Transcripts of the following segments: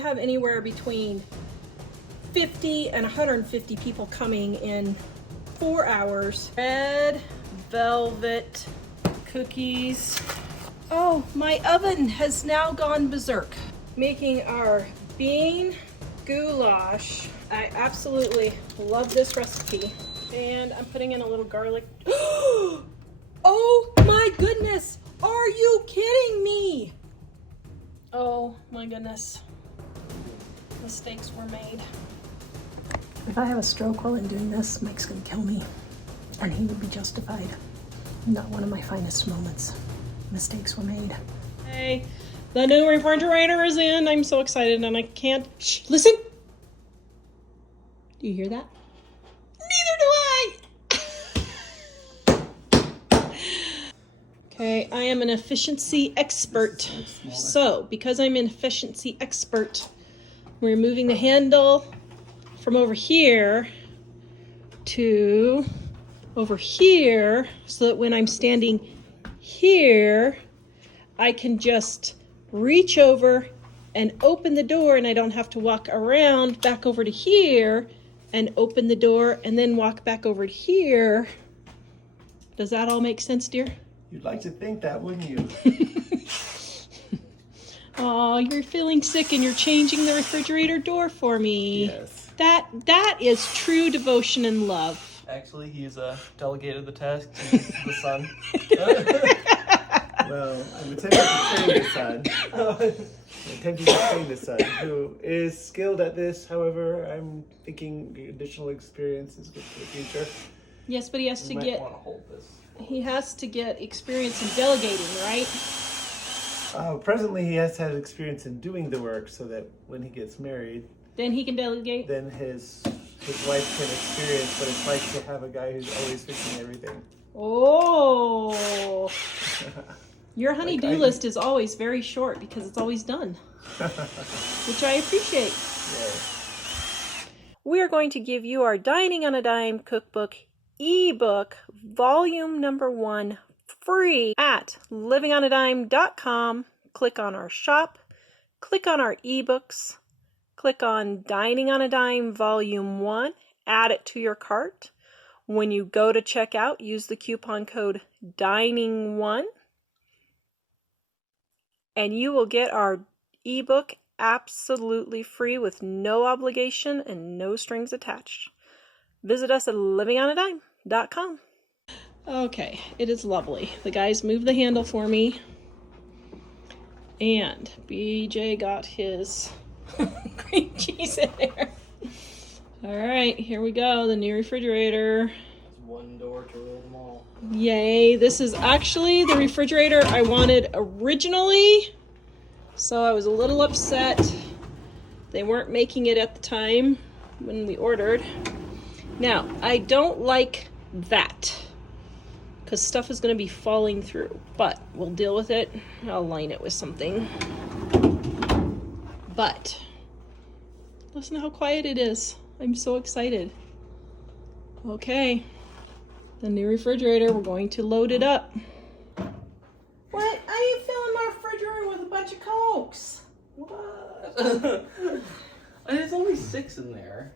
have anywhere between 50 and 150 people coming in 4 hours. Red velvet cookies. Oh, my oven has now gone berserk. Making our bean goulash. I absolutely love this recipe. And I'm putting in a little garlic. Oh my goodness! Are you kidding me? Oh my goodness. Mistakes were made. If I have a stroke while I'm doing this, Mike's gonna kill me. And he would be justified. Not one of my finest moments. Mistakes were made. Hey, the new refrigerator is in. I'm so excited and I can't. Shh, listen. Do you hear that? Neither do I. Okay, I am an efficiency expert. So, because I'm an efficiency expert, we're moving the handle from over here to over here so that when I'm standing here, I can just reach over and open the door and I don't have to walk around back over to here and open the door and then walk back over to here. Does that all make sense, dear? You'd like to think that, wouldn't you? Oh, you're feeling sick and you're changing the refrigerator door for me. Yes. That is true devotion and love. Actually, he's delegated the task to the son. Well, I'm attempting to train the son. I'm attempting to train the son, who is skilled at this. However, I'm thinking additional experience is good for the future. Yes, but he has to You might get want to hold this. he has to get experience in delegating, right? Presently, he has to have experience in doing the work so that when he gets married, Then he can delegate. then his wife can experience what it's like to have a guy who's always fixing everything. Oh. Your honey-do Like list is always very short because it's always done, which I appreciate. Yeah. We are going to give you our Dining on a Dime cookbook ebook, volume number 1, free at livingonadime.com. Click on our shop, click on our ebooks, click on Dining on a Dime volume 1, add it to your cart. When you go to checkout, use the coupon code DINING1 and you will get our ebook absolutely free with no obligation and no strings attached. Visit us at livingonadime.com. Okay, it is lovely. The guys moved the handle for me. And BJ got his cream cheese in there. All right, here we go. The new refrigerator. One door to rule them all. Yay. This is actually the refrigerator I wanted originally. So I was a little upset. They weren't making it at the time when we ordered. Now, I don't like that because stuff is going to be falling through, but we'll deal with it. I'll line it with something. But listen to how quiet it is. I'm so excited. Okay, the new refrigerator, we're going to load it up. What? Are you filling my refrigerator with a bunch of Cokes? What? There's only 6 in there.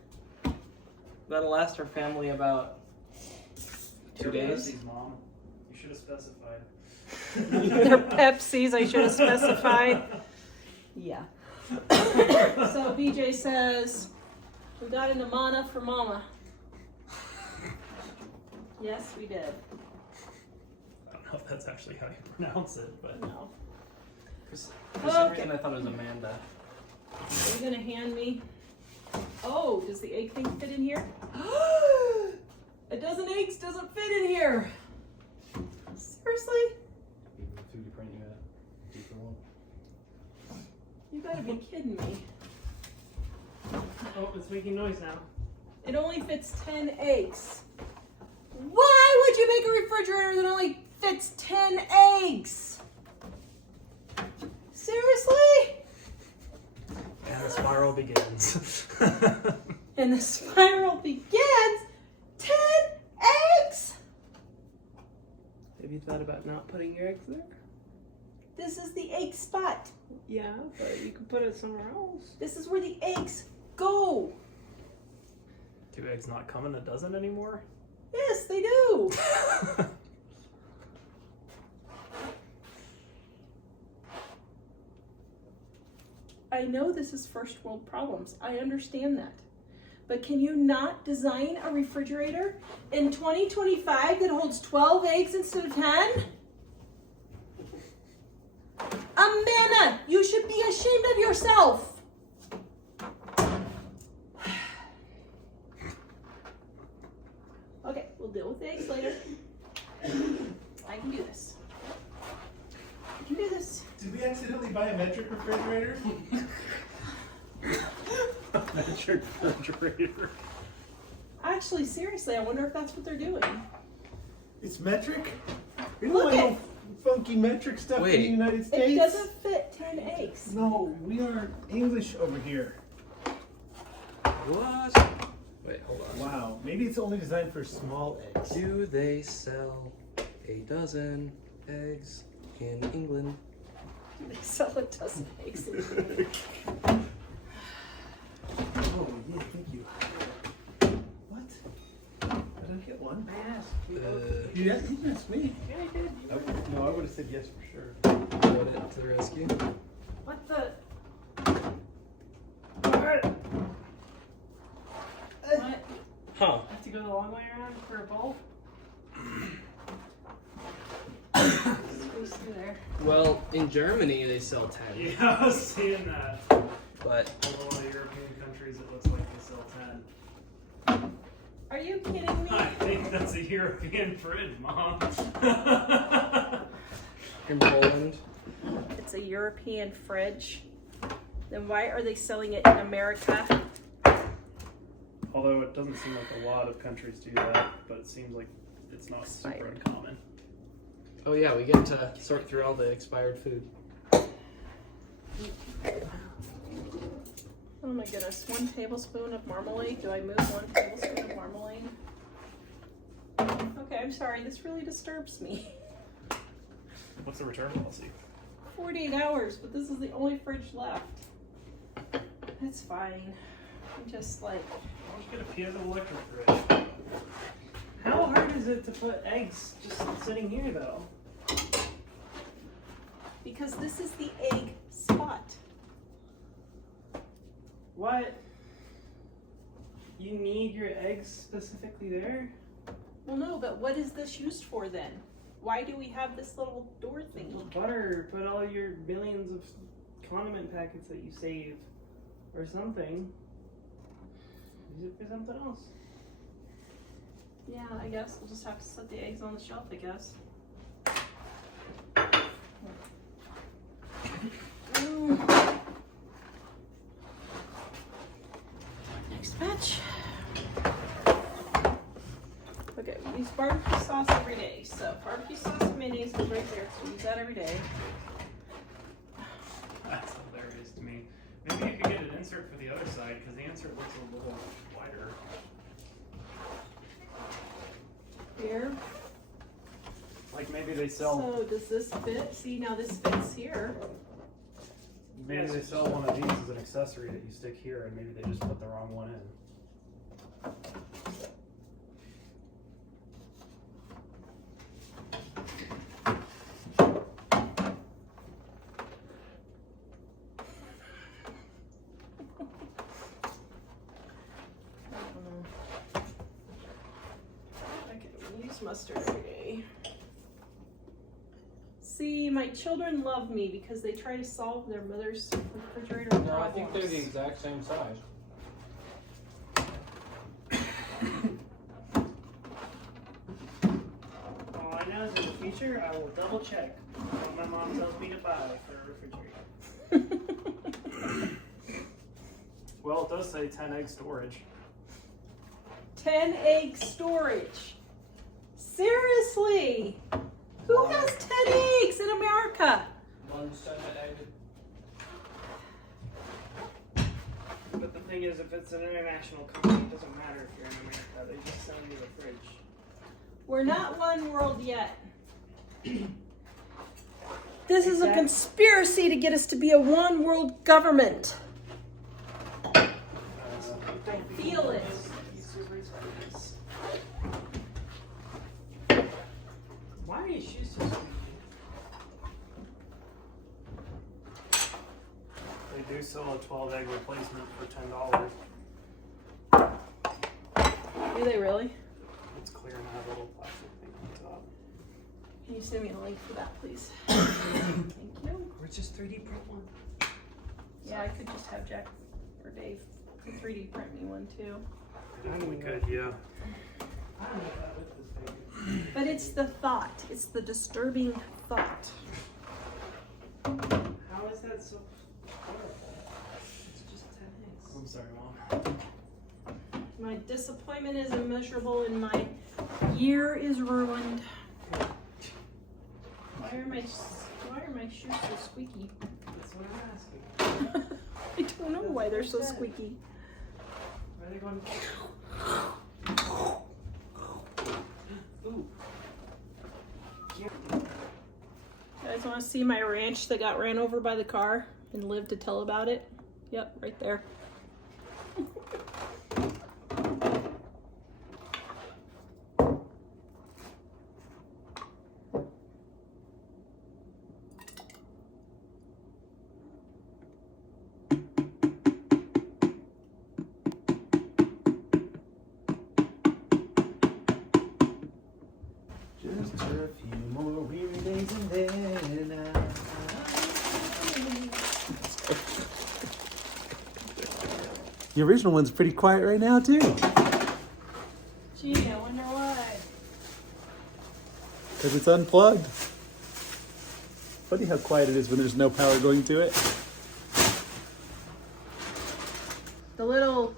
That'll last our family about 2 days. Pepsis, Mom. You should have specified. They're Pepsis, I should have specified. Yeah. So BJ says, we got an Amana for Mama. Yes, we did. I don't know if that's actually how you pronounce it, but No. For some Okay. reason, I thought it was Amanda. Are you gonna hand me? Oh, does the egg thing fit in here? A dozen eggs doesn't fit in here. Seriously? Even the 2D print you had. Deeper one. You gotta be kidding me. oh, it's making noise now. It only fits 10 eggs. Why would you make a refrigerator that only fits 10 eggs? Seriously? And the spiral begins. And the spiral begins. 10 eggs? Have you thought about not putting your eggs there? This is the egg spot. Yeah, but you can put it somewhere else. This is where the eggs go. Do eggs not come in a dozen anymore? Yes, they do. I know this is first world problems. I understand that. But can you not design a refrigerator in 2025 that holds 12 eggs instead of 10? Amanda, you should be ashamed of yourself. Okay, we'll deal with the eggs later. I can do this. I can do this. Did we accidentally buy a metric refrigerator? Metric refrigerator. Actually, seriously, I wonder if that's what they're doing. It's metric? We don't Look want it. no funky metric stuff in the Wait. United States. It doesn't fit 10 eggs. No, we are English over here. What? Wait, hold on. Wow, maybe it's only designed for small eggs. Do they sell a dozen eggs in England? They sell a dozen eggs. Oh, yeah, thank you. What? Did I get one? I asked. You both. You didn't ask me. Yeah, I did. No, I would have said yes for sure. Brought it to the rescue. What the? What? Huh. Have to go the long way around for a bowl? Squeeze through there. Well, in Germany they sell 10, Yeah, I was seeing that. but In a lot of European countries, it looks like they sell 10. Are you kidding me? I think that's a European fridge, Mom. in Poland, It's a European fridge. Then why are they selling it in America? Although it doesn't seem like a lot of countries do that, but it seems like it's not super Expired. uncommon. oh yeah, we get to sort through all the expired food. Oh my goodness, 1 tablespoon of marmalade. Do I move 1 tablespoon of marmalade? Okay, I'm sorry, this really disturbs me. What's the return policy? 48 hours, but this is the only fridge left. It's fine. I'm just like, Why don't you get a piezoelectric fridge? How hard is it to put eggs just sitting here, though? because this is the egg spot. What? You need your eggs specifically there? Well, no, but what is this used for then? Why do we have this little door thingy? Butter. Put all your billions of condiment packets that you save, or something. Use it for something else. Yeah, I guess we'll just have to set the eggs on the shelf, I guess. Next batch. Okay, we use barbecue sauce every day. So barbecue sauce and mayonnaise is right there, so we use that every day. That's hilarious to me. Maybe you could get an insert for the other side, because the insert looks a little wider. Here. Like maybe they sell, So does this fit? See, now this fits here. maybe they sell one of these as an accessory that you stick here, and maybe they just put the wrong one in. Okay, we use mustard every day. See, my children love me because they try to solve their mother's refrigerator problems. No, I think they're the exact same size. All I know is in the future, I will double check what my mom tells me to buy for a refrigerator. Well, it does say 10 egg storage. 10 egg storage. Seriously? Who has 10 eggs in America? One set of egg. But the thing is, if it's an international company, it doesn't matter if you're in America. They just send you the fridge. We're not one world yet. This is a conspiracy to get us to be a one world government. I feel it. Why are your shoes so squeaky? They do sell a 12-egg replacement for $10. Do they really? It's clear and have a little plastic thing on top. Can you send me a link for that, please? Thank you. Or just 3D print one. Yeah, I could just have Jack or Dave 3D print me one too. We could, yeah. I don't know that with this thing. But it's the thought. It's the disturbing thought. How is that so horrible? It's just 10 eggs. I'm sorry, Mom. My disappointment is immeasurable and my year is ruined. Why are my shoes so squeaky? That's what I'm asking. I don't know why they're so squeaky. Why are they going? Ooh. You guys want to see my ranch that got ran over by the car and live to tell about it? Yep, right there. Just a few more weary days and then The original one's pretty quiet right now too. Gee, I wonder why. Because it's unplugged. Funny how quiet it is when there's no power going to it. The little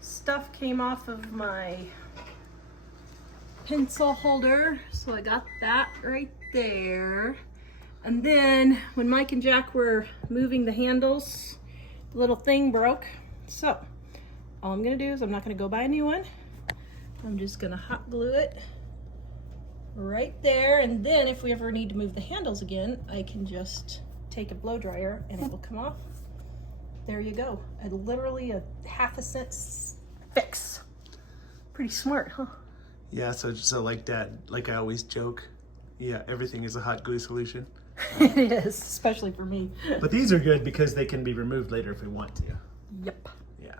stuff came off of my pencil holder, so I got that right there. And then when Mike and Jack were moving the handles, the little thing broke. So all I'm gonna do is I'm not gonna go buy a new one. I'm just gonna hot glue it right there, and then if we ever need to move the handles again, I can just take a blow dryer and it will come off. There you go. Literally a half a cent fix. Pretty smart, huh? Yeah, so like that, like I always joke, yeah, everything is a hot glue solution. It is, especially for me. But these are good because they can be removed later if we want to. Yep. Yeah.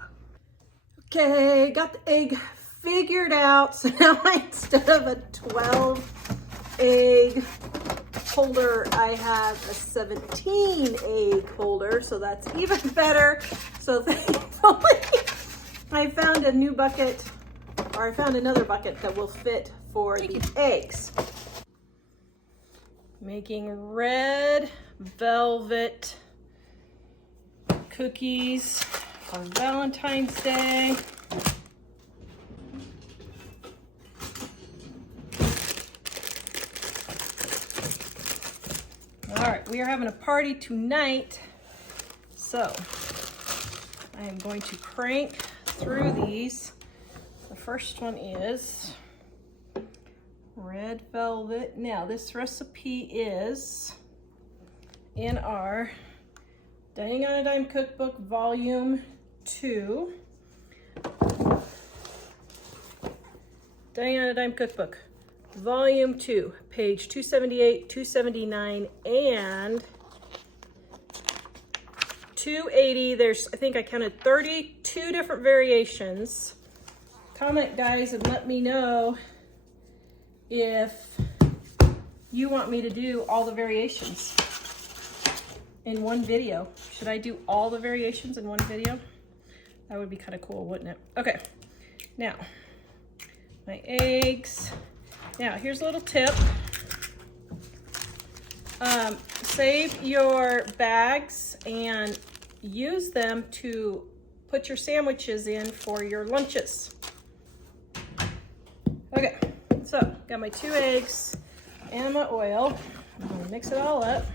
Okay, got the egg figured out. So now instead of a 12 egg holder, I have a 17 egg holder. So that's even better. So thankfully I found a new bucket, or I found another bucket that will fit for the eggs. Making red velvet cookies on Valentine's Day. All right, we are having a party tonight, so I am going to crank through these. The first one is red velvet. Now this recipe is in our Dining on a Dime Cookbook Volume 2. Dining on a Dime Cookbook Volume 2, page 278, 279, and 280. There's, I think I counted 32 different variations. Comment, guys, and let me know if you want me to do all the variations in one video. Should I do all the variations in one video? That would be kind of cool, wouldn't it? Okay, now my eggs. Now here's a little tip. Save your bags and use them to put your sandwiches in for your lunches. Okay, so got my 2 eggs and my oil. I'm gonna mix it all up.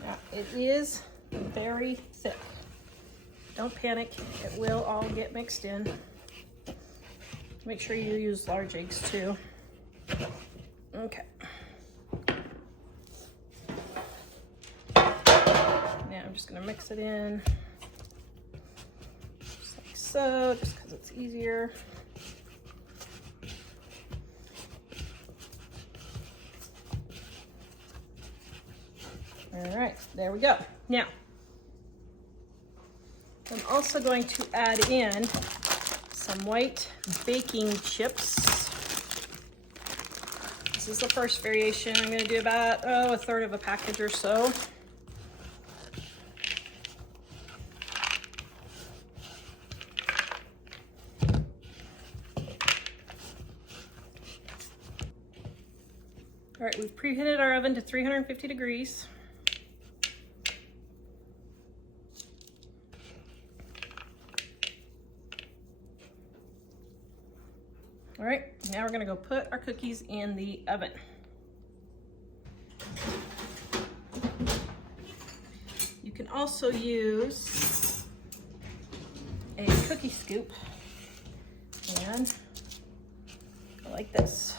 Now it is very thick. Don't panic, it will all get mixed in. Make sure you use large eggs too. Okay. Now I'm just gonna mix it in. Just like so, just because it's easier. All right, there we go. Now, I'm also going to add in some white baking chips. This is the first variation. I'm gonna do about, a third of a package or so. All right, we've preheated our oven to 350 degrees. All right, now we're gonna go put our cookies in the oven. You can also use a cookie scoop, and go like this.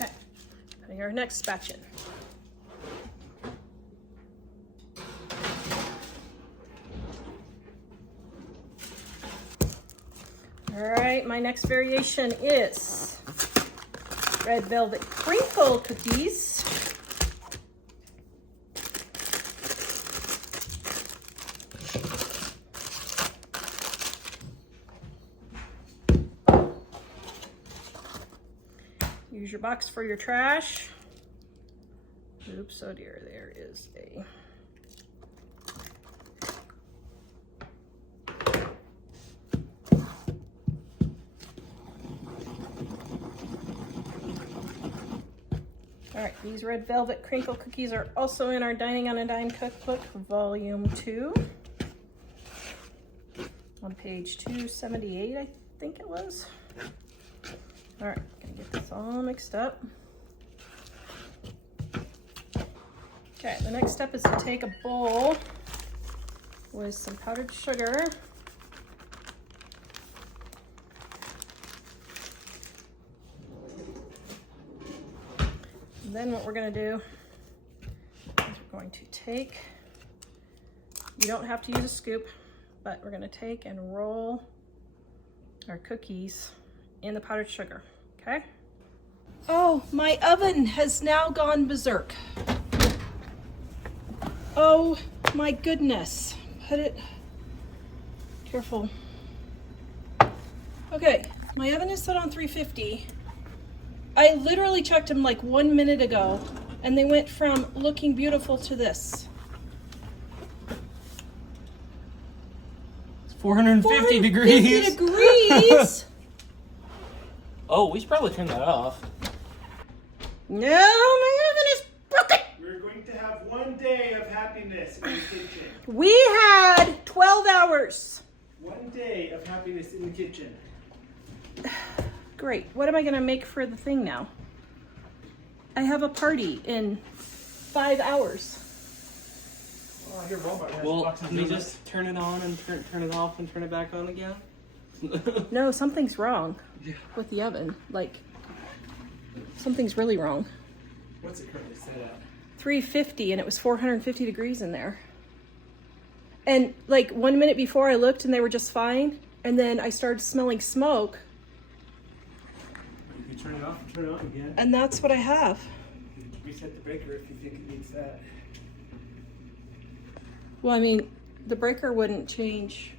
Okay, putting our next batch in. All right, my next variation is red velvet crinkle cookies. Use your box for your trash. Oops, oh dear, there is a... All right, these red velvet crinkle cookies are also in our Dining on a Dime cookbook, volume 2. On page 278, I think it was. All right, gonna get this all mixed up. Okay, the next step is to take a bowl with some powdered sugar. And then what we're gonna do is we're going to take, you don't have to use a scoop, but we're gonna take and roll our cookies in the powdered sugar, okay? Oh, my oven has now gone berserk. Oh my goodness. Put it, careful. Okay, my oven is set on 350. I literally checked them like 1 minute ago, and they went from looking beautiful to this. It's 450 degrees. 450 degrees? Oh, we should probably turn that off. No, my oven is broken. We're going to have one day of happiness in the kitchen. We had 12 hours. One day of happiness in the kitchen. Great. What am I gonna make for the thing now? I have a party in 5 hours. Oh, I hear Walmart has Well, boxes can we of just turn it on and turn it off and turn it back on again? No, something's wrong Yeah. with the oven. Like, something's really wrong. What's it currently set at? 350, and it was 450 degrees in there. And like 1 minute before I looked and they were just fine. And then I started smelling smoke, You can turn it off and turn it on again. and that's what I have. You can reset the breaker if you think it needs that. Well, I mean, the breaker wouldn't change.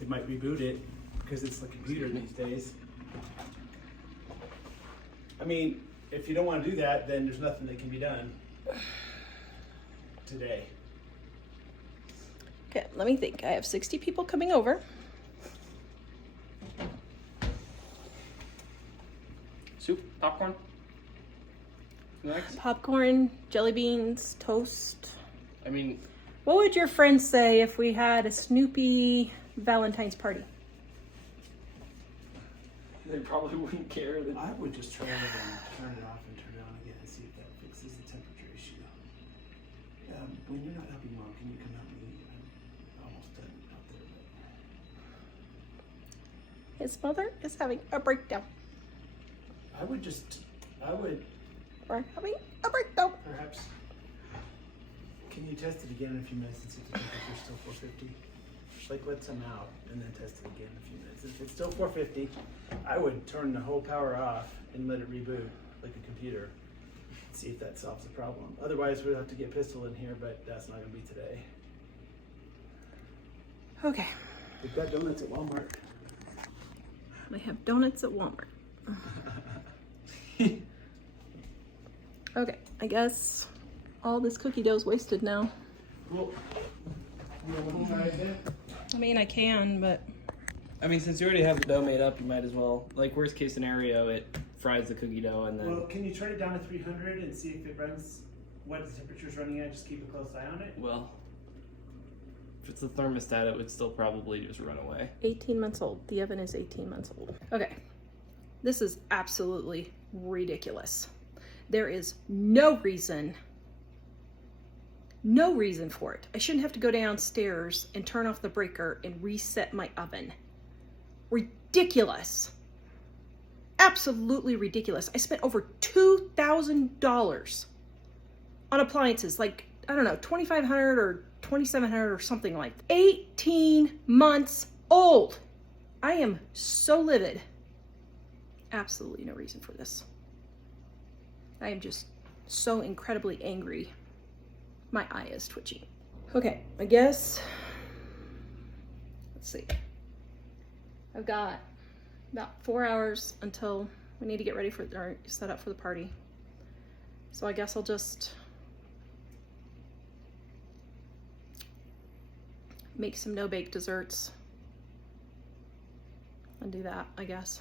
It might reboot it because it's the computer these days. I mean, if you don't want to do that, then there's nothing that can be done today. Okay, let me think. I have 60 people coming over. Soup, popcorn. Next. Popcorn, jelly beans, toast. I mean, What would your friends say if we had a Snoopy Valentine's party? they probably wouldn't care. That... I would just try it and turn it off and turn it on again and see if that fixes the temperature issue. When you're not helping Mom, can you come help me? I'm almost done out there. His mother is having a breakdown. We're having a breakdown. perhaps. Can you test it again in a few minutes and see if the temperature's still 450? Like let some out and then test it again in a few minutes. If it's still 450, I would turn the whole power off and let it reboot like a computer. See if that solves the problem. Otherwise, we'll have to get Pistol in here, but that's not going to be today. Okay. We've got donuts at Walmart. They have donuts at Walmart. Okay, I guess all this cookie dough is wasted now. Cool. You want to try it again? I mean, I can, but I mean, since you already have the dough made up, you might as well. Like worst case scenario, it fries the cookie dough and then. Well, can you turn it down to 300 and see if it runs what the temperature's running at? Just keep a close eye on it. Well, if it's the thermostat, it would still probably just run away. 18 months old. The oven is 18 months old. Okay, this is absolutely ridiculous. There is no reason for it. I shouldn't have to go downstairs and turn off the breaker and reset my oven. Ridiculous. Absolutely ridiculous. I spent over $2,000 on appliances, like, I don't know, $2,500 or $2,700 or something like that. 18 months old. I am so livid. Absolutely no reason for this. I am just so incredibly angry. My eye is twitching. Okay, I guess, let's see. I've got about 4 hours until we need to get ready for, or set up for the party. So I guess I'll just make some no-bake desserts and do that, I guess.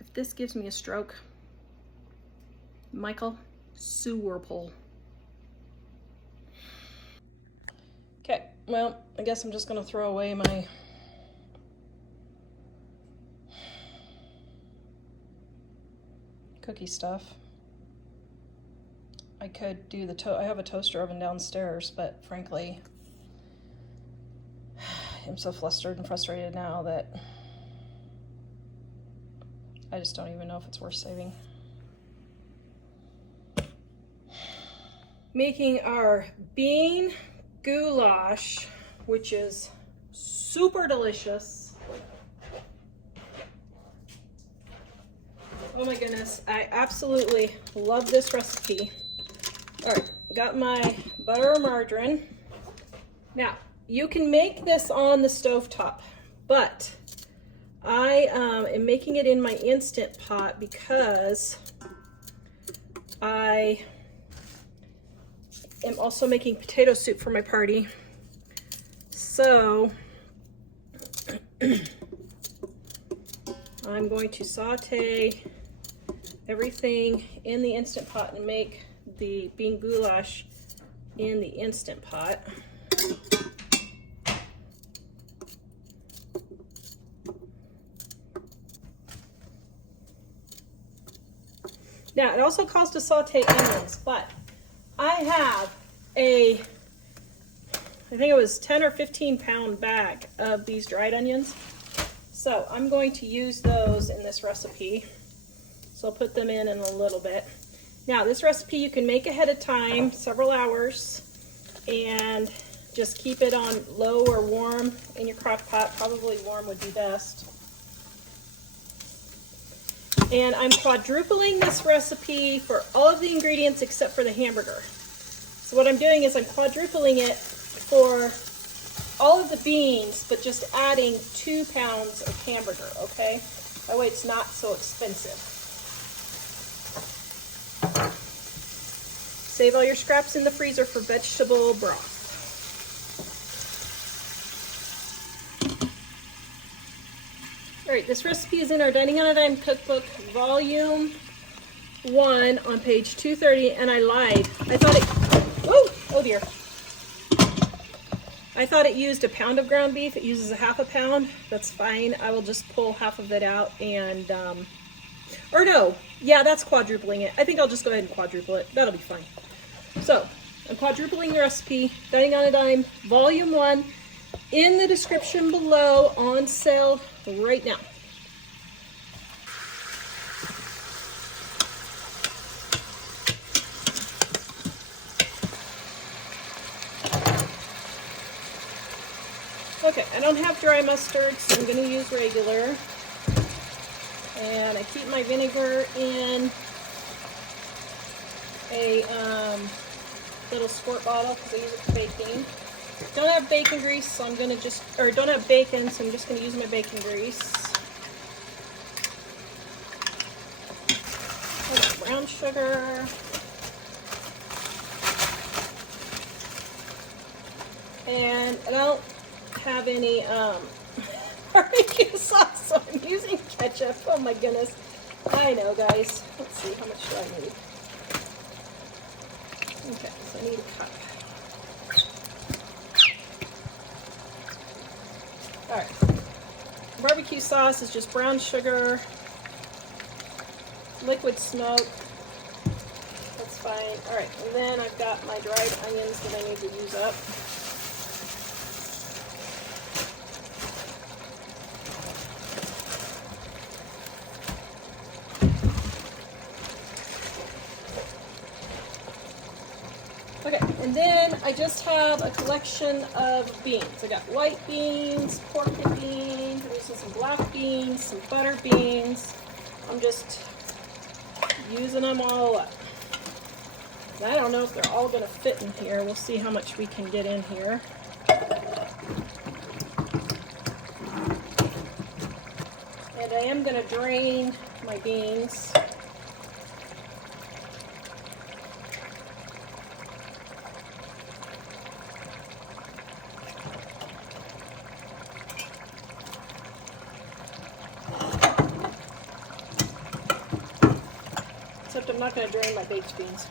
If this gives me a stroke, Michael, sewer pull. Okay, well, I guess I'm just gonna throw away my cookie stuff. I could do the I have a toaster oven downstairs, but frankly, I'm so flustered and frustrated now that I just don't even know if it's worth saving. Making our bean goulash, which is super delicious. Oh my goodness, I absolutely love this recipe. All right, got my butter or margarine. Now, you can make this on the stovetop, but I am making it in my Instant Pot because I am also making potato soup for my party. So I'm going to saute everything in the Instant Pot and make the bean goulash in the Instant Pot. Now, it also calls to saute onions, but I have I think it was 10 or 15 pound bag of these dried onions. So I'm going to use those in this recipe. So I'll put them in a little bit. Now, this recipe you can make ahead of time, several hours, and just keep it on low or warm in your crock pot. Probably warm would be best. And I'm quadrupling this recipe for all of the ingredients except for the hamburger. So what I'm doing is I'm quadrupling it for all of the beans, but just adding 2 pounds of hamburger, okay? That way it's not so expensive. Save all your scraps in the freezer for vegetable broth. right, this recipe is in our Dining on a Dime cookbook, volume 1 on page 230, and I lied. I thought it, oh dear. I thought it used a pound of ground beef. It uses a half a pound. That's fine. I will just pull half of it out and, or no, yeah, that's quadrupling it. I think I'll just go ahead and quadruple it. That'll be fine. So, I'm quadrupling the recipe, Dining on a Dime, volume 1, in the description below, on sale right now. Okay, I don't have dry mustard, so I'm going to use regular. And I keep my vinegar in a little squirt bottle because I use it for baking. Don't have bacon grease, so I'm going to just, or don't have bacon, so I'm just going to use my bacon grease. Brown sugar. And I don't have any barbecue sauce, so I'm using ketchup. Oh my goodness. I know, guys. Let's see, how much do I need? Okay, so I need a cup. Alright. Barbecue sauce is just brown sugar, liquid smoke. That's fine. Alright, and then I've got my dried onions that I need to use up. Okay, and then I just have a collection of beans. I got white beans, pork beans, I'm using some black beans, some butter beans. I'm just using them all up. And I don't know if they're all going to fit in here. We'll see how much we can get in here. And I am going to drain my beans. Except I'm not going to drain my baked beans.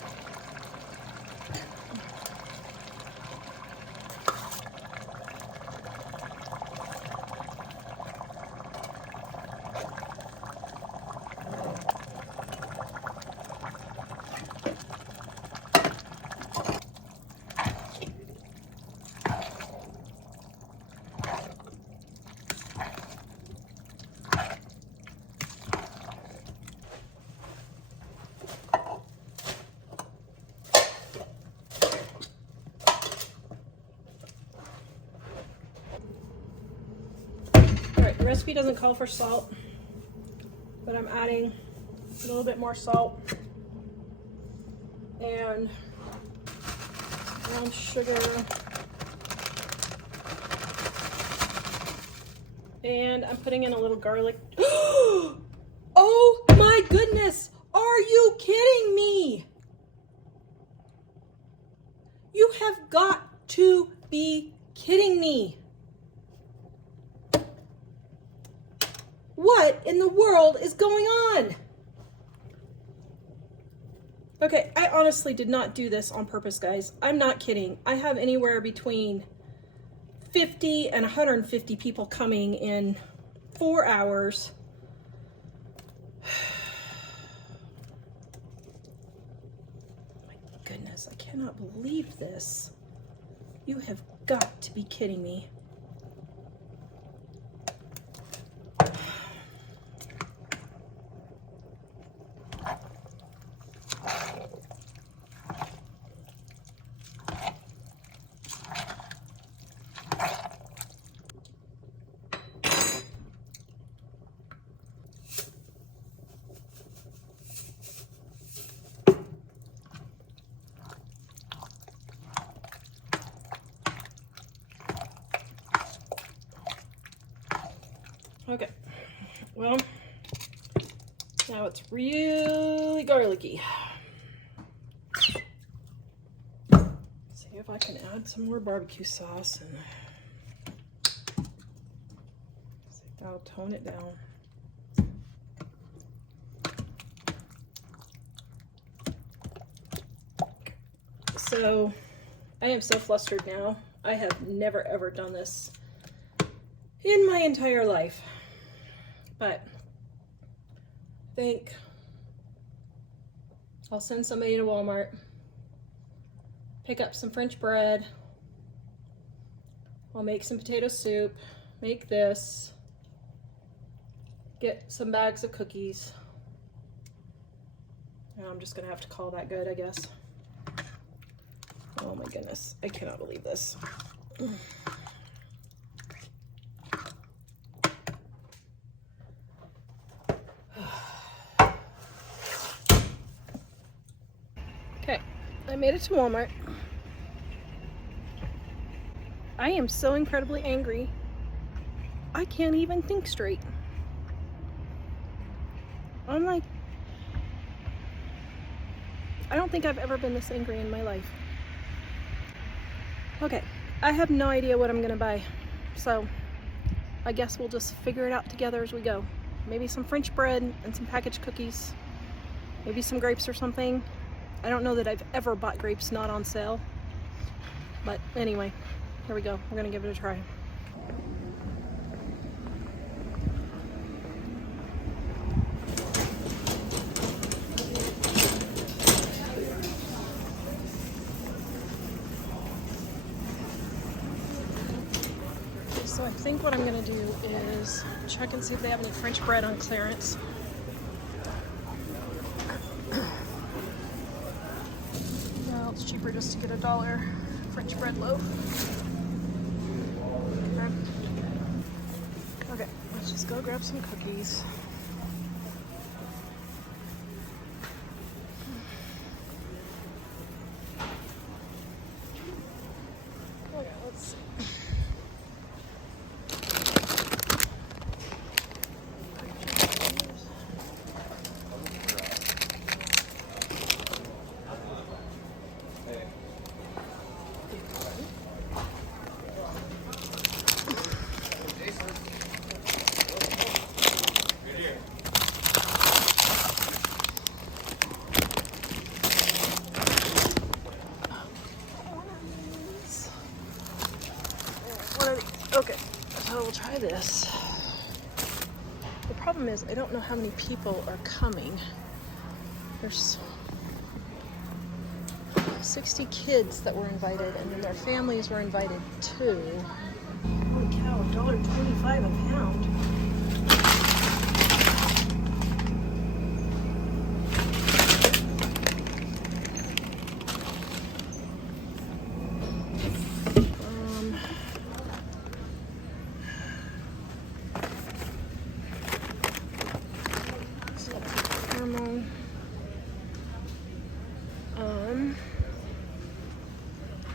The recipe doesn't call for salt, but I'm adding a little bit more salt and brown sugar, and I'm putting in a little garlic. Oh my goodness! Are you kidding me? You have got to be kidding me. What in the world is going on? Okay, I honestly did not do this on purpose, guys. I'm not kidding. I have anywhere between 50 and 150 people coming in 4 hours. My goodness, I cannot believe this. You have got to be kidding me. Okay, well, now it's really garlicky. See if I can add some more barbecue sauce and see if that'll tone it down. So I am so flustered now. I have never ever done this in my entire life. But I think I'll send somebody to Walmart, pick up some French bread. I'll make some potato soup, make this, get some bags of cookies. And I'm just gonna have to call that good, I guess. Oh my goodness, I cannot believe this. Okay, I made it to Walmart. I am so incredibly angry. I can't even think straight. I'm like, I don't think I've ever been this angry in my life. Okay, I have no idea what I'm gonna buy. So I guess we'll just figure it out together as we go. Maybe some French bread and some packaged cookies. Maybe some grapes or something. I don't know that I've ever bought grapes not on sale. But anyway, here we go. We're gonna give it a try. So I think what I'm gonna do is check and see if they have any French bread on clearance. Well, it's cheaper just to get $1 French bread loaf. Okay, let's just go grab some cookies. Okay, let's see. Okay, so we'll try this. The problem is I don't know how many people are coming. There's 60 kids that were invited, and then their families were invited too. Holy cow, $1.25 a pound.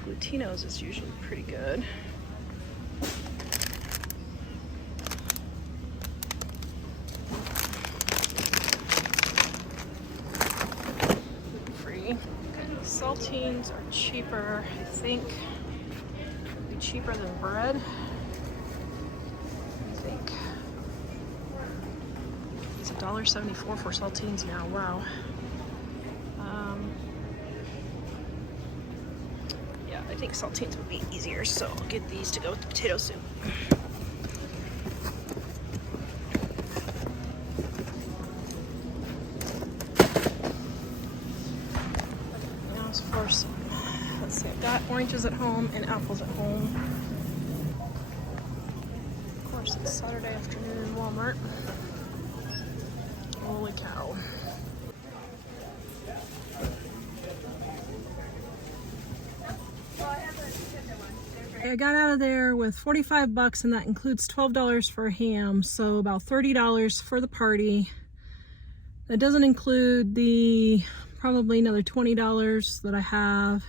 Glutinos is usually pretty good. Gluten-free. Saltines are cheaper, I think. Be cheaper than bread. I think. It's $1.74 for saltines now. Wow. I think saltines would be easier, so I'll get these to go with the potato soup. Now it's for some, let's see, I've got oranges at home and apples at home. Of course, it's Saturday afternoon in Walmart. Holy cow. I got out of there with 45 bucks, and that includes $12 for a ham, so about $30 for the party. That doesn't include the probably another $20 that I have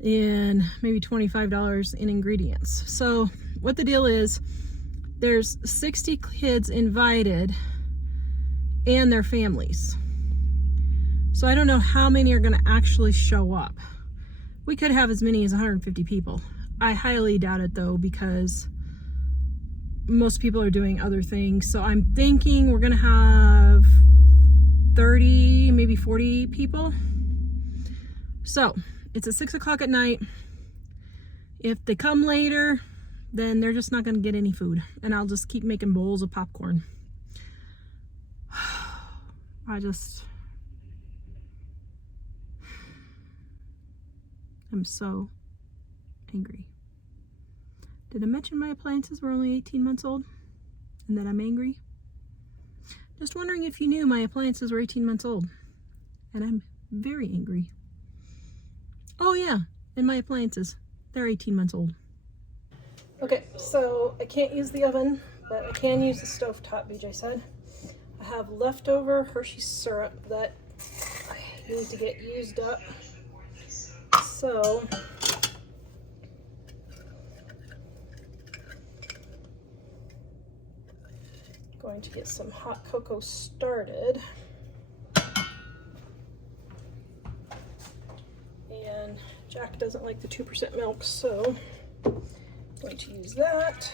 in, maybe $25 in ingredients. So what the deal is, there's 60 kids invited and their families. So I don't know how many are going to actually show up. We could have as many as 150 people. I highly doubt it though, because most people are doing other things. So I'm thinking we're gonna have 30, maybe 40 people. So It's at 6 o'clock at night. If they come later, then they're just not gonna get any food. And I'll just keep making bowls of popcorn. I'm so angry. Did I mention my appliances were only 18 months old? And that I'm angry? Just wondering if you knew my appliances were 18 months old. And I'm very angry. Oh yeah, and my appliances, they're 18 months old. Okay, so I can't use the oven, but I can use the stovetop, BJ said. I have leftover Hershey syrup that I need to get used up. So, going to get some hot cocoa started. And Jack doesn't like the 2% milk, so I'm going to use that.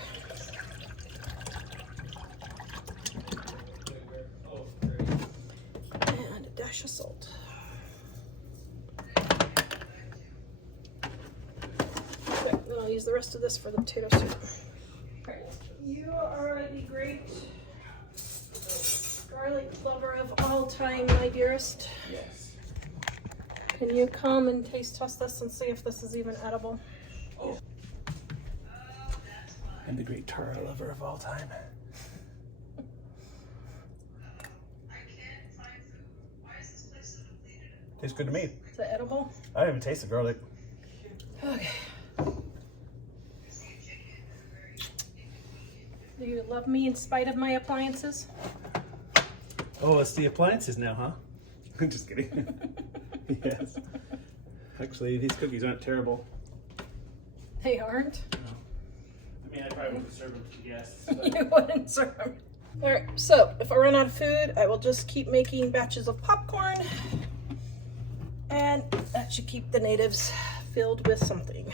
And a dash of salt. Okay, then I'll use the rest of this for the potato soup. Alright, you are the great garlic lover of all time, my dearest. Yes. Can you come and taste test this and see if this is even edible? I'm the great Tara lover of all time. Tastes good to me. Is it edible? I don't even taste the garlic. Okay. Do you love me in spite of my appliances? Oh, it's the appliances now, huh? I'm just kidding. Yes. Actually, these cookies aren't terrible. They aren't? I mean, I probably wouldn't serve them to guests. You wouldn't serve them. Alright, so if I run out of food, I will just keep making batches of popcorn. And that should keep the natives filled with something.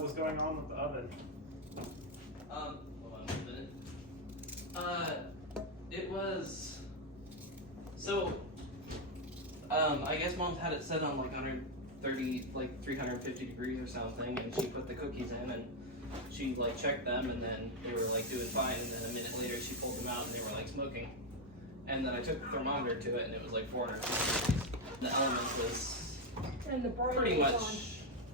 What's going on with the oven? Hold on a minute. It was so. I guess Mom had it set on like 130, like 350 degrees or something, and she put the cookies in, and she like checked them, and then they were like doing fine, and then a minute later she pulled them out, and they were like smoking. And then I took the thermometer to it, and it was like 400. The element was And the broiler pretty was much. on.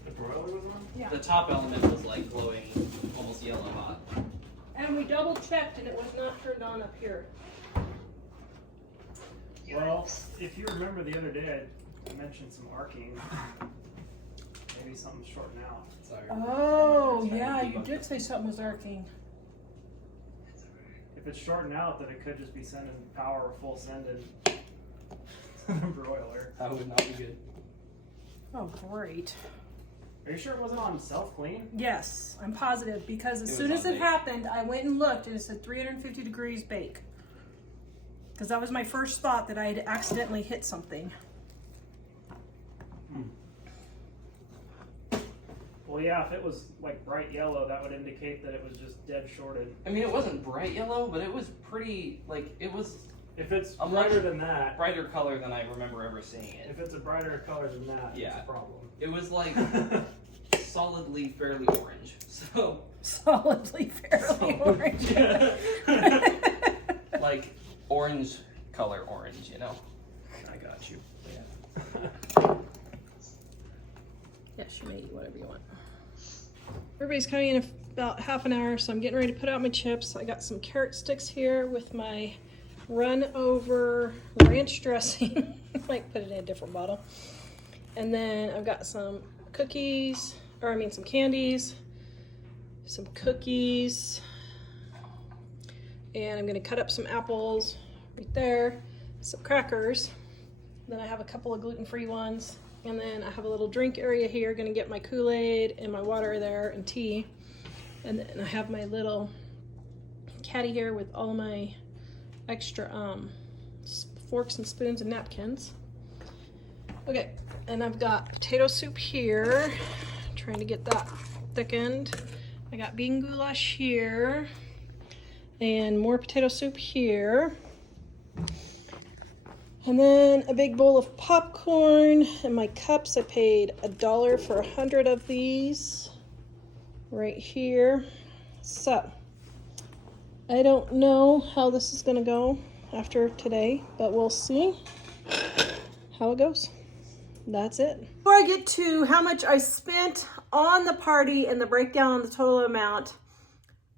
The broiler was on? Yeah. The top element was like glowing, almost yellow hot. And we double checked and it was not turned on up here. Well, if you remember the other day, I mentioned some arcing. Maybe something's shorting out. Sorry. Oh, yeah, you did say something was arcing. If it's shorting out, then it could just be sending power full send in the broiler. That would not be good. Oh, great. Are you sure it wasn't on self-clean? Yes, I'm positive because as It soon was as on it bake. happened, I went and looked and it said 350 degrees bake. Because that was my first thought that I had accidentally hit something. Well, yeah, if it was like bright yellow, that would indicate that it was just dead shorted. I mean, it wasn't bright yellow, but it was pretty, like, it was If it's A brighter much than that, brighter color than I remember ever seeing it. if it's a brighter color than that, it's Yeah. a problem. It was like solidly fairly orange. So, Solidly fairly orange. like, orange color orange, you know. I got you. Yes, you may eat whatever you want. Everybody's coming in about half an hour, so I'm getting ready to put out my chips. I got some carrot sticks here with my run over ranch dressing. Might put it in a different bottle. And then I've got some cookies, or I mean some candies, some cookies, and I'm gonna cut up some apples right there, some crackers. Then I have a couple of gluten-free ones. And then I have a little drink area here, gonna get my Kool-Aid and my water there and tea. And then I have my little caddy here with all my extra forks and spoons and napkins. Okay, and I've got potato soup here, trying to get that thickened. I got bean goulash here, and more potato soup here. And then a big bowl of popcorn, and my cups, I paid $1 for 100 of these right here. So, I don't know how this is gonna go after today, but we'll see how it goes. That's it. Before I get to how much I spent on the party and the breakdown on the total amount,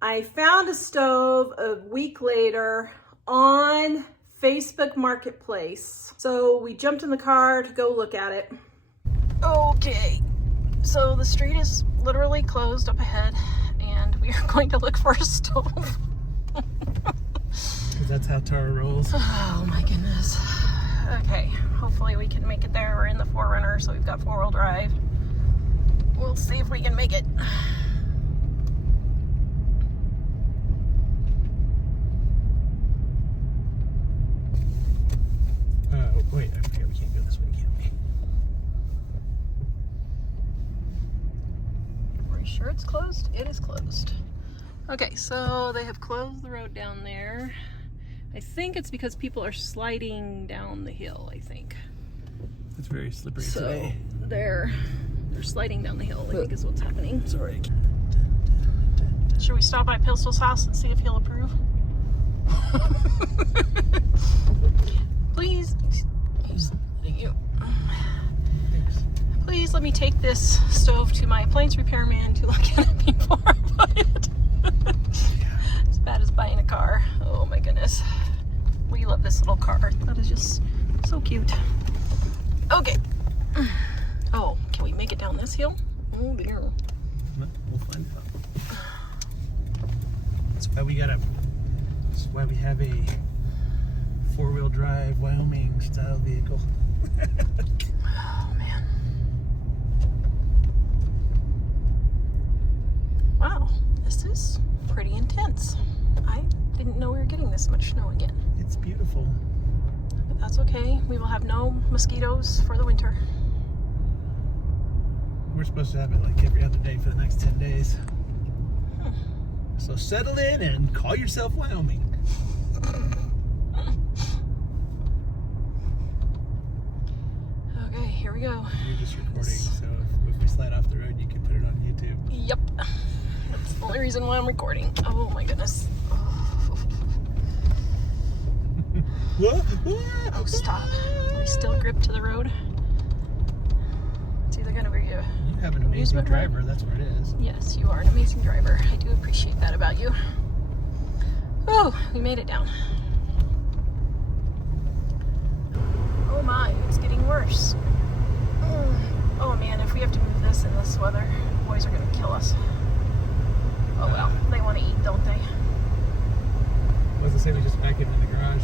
I found a stove a week later on Facebook Marketplace. So we jumped in the car to go look at it. Okay, so the street is literally closed up ahead and we are going to look for a stove. That's how Tara rolls. Oh my goodness. Okay, hopefully we can make it there. We're in the 4Runner, so we've got 4-wheel drive. We'll see if we can make it. Wait, I forget we can't go this way, can we? Are you sure it's closed? It is closed. Okay, so they have closed the road down there. I think it's because people are sliding down the hill, I think. It's very slippery So today. they're sliding down the hill, I think is what's happening. Sorry. Should we stop by Pistol's house and see if he'll approve? Please, he's letting you. Thanks. Please let me take this stove to my appliance repairman to look at it before I buy it. As bad as buying a car. Oh my goodness. We love this little car. That is just so cute. Okay. Oh, can we make it down this hill? Oh dear. We'll find out. That's why that's why we have a 4-wheel drive Wyoming style vehicle. Oh man. Wow, this is pretty intense. I didn't know we were getting this much snow again. It's beautiful. But that's okay. We will have no mosquitoes for the winter. We're supposed to have it like every other day for the next 10 days. So settle in and call yourself Wyoming. Okay, here we go. You're just recording, so if we slide off the road, you can put it on YouTube. Yep. That's the only reason why I'm recording. Oh my goodness. Oh, stop. Are we still gripped to the road? It's either gonna be a... You have an amazing Amusement ride? driver, that's what it is. Yes, you are an amazing driver. I do appreciate that about you. Oh, we made it down. Oh my, it's getting worse. Oh man, if we have to move this in this weather, the boys are gonna kill us. Oh well, they want to eat, don't they? I was gonna say we just back it in the garage.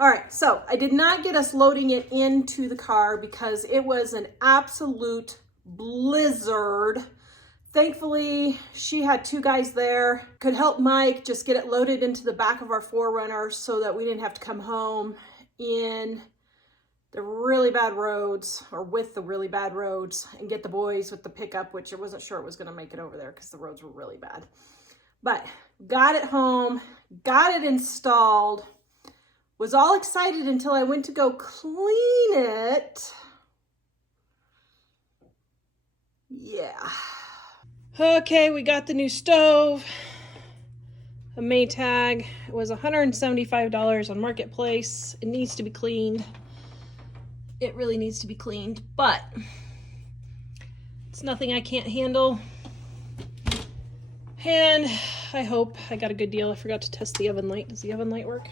All right, so I did not get us loading it into the car because it was an absolute blizzard. Thankfully, she had 2 guys there, could help Mike just get it loaded into the back of our 4Runner so that we didn't have to come home in the really bad roads, or with the really bad roads, and get the boys with the pickup, which I wasn't sure it was gonna make it over there because the roads were really bad. But got it home, got it installed, was all excited until I went to go clean it. Yeah. Okay, we got the new stove. a Maytag. It was $175 on Marketplace. It needs to be cleaned. It really needs to be cleaned, but it's nothing I can't handle. And I hope I got a good deal. I forgot to test the oven light. Does the oven light work?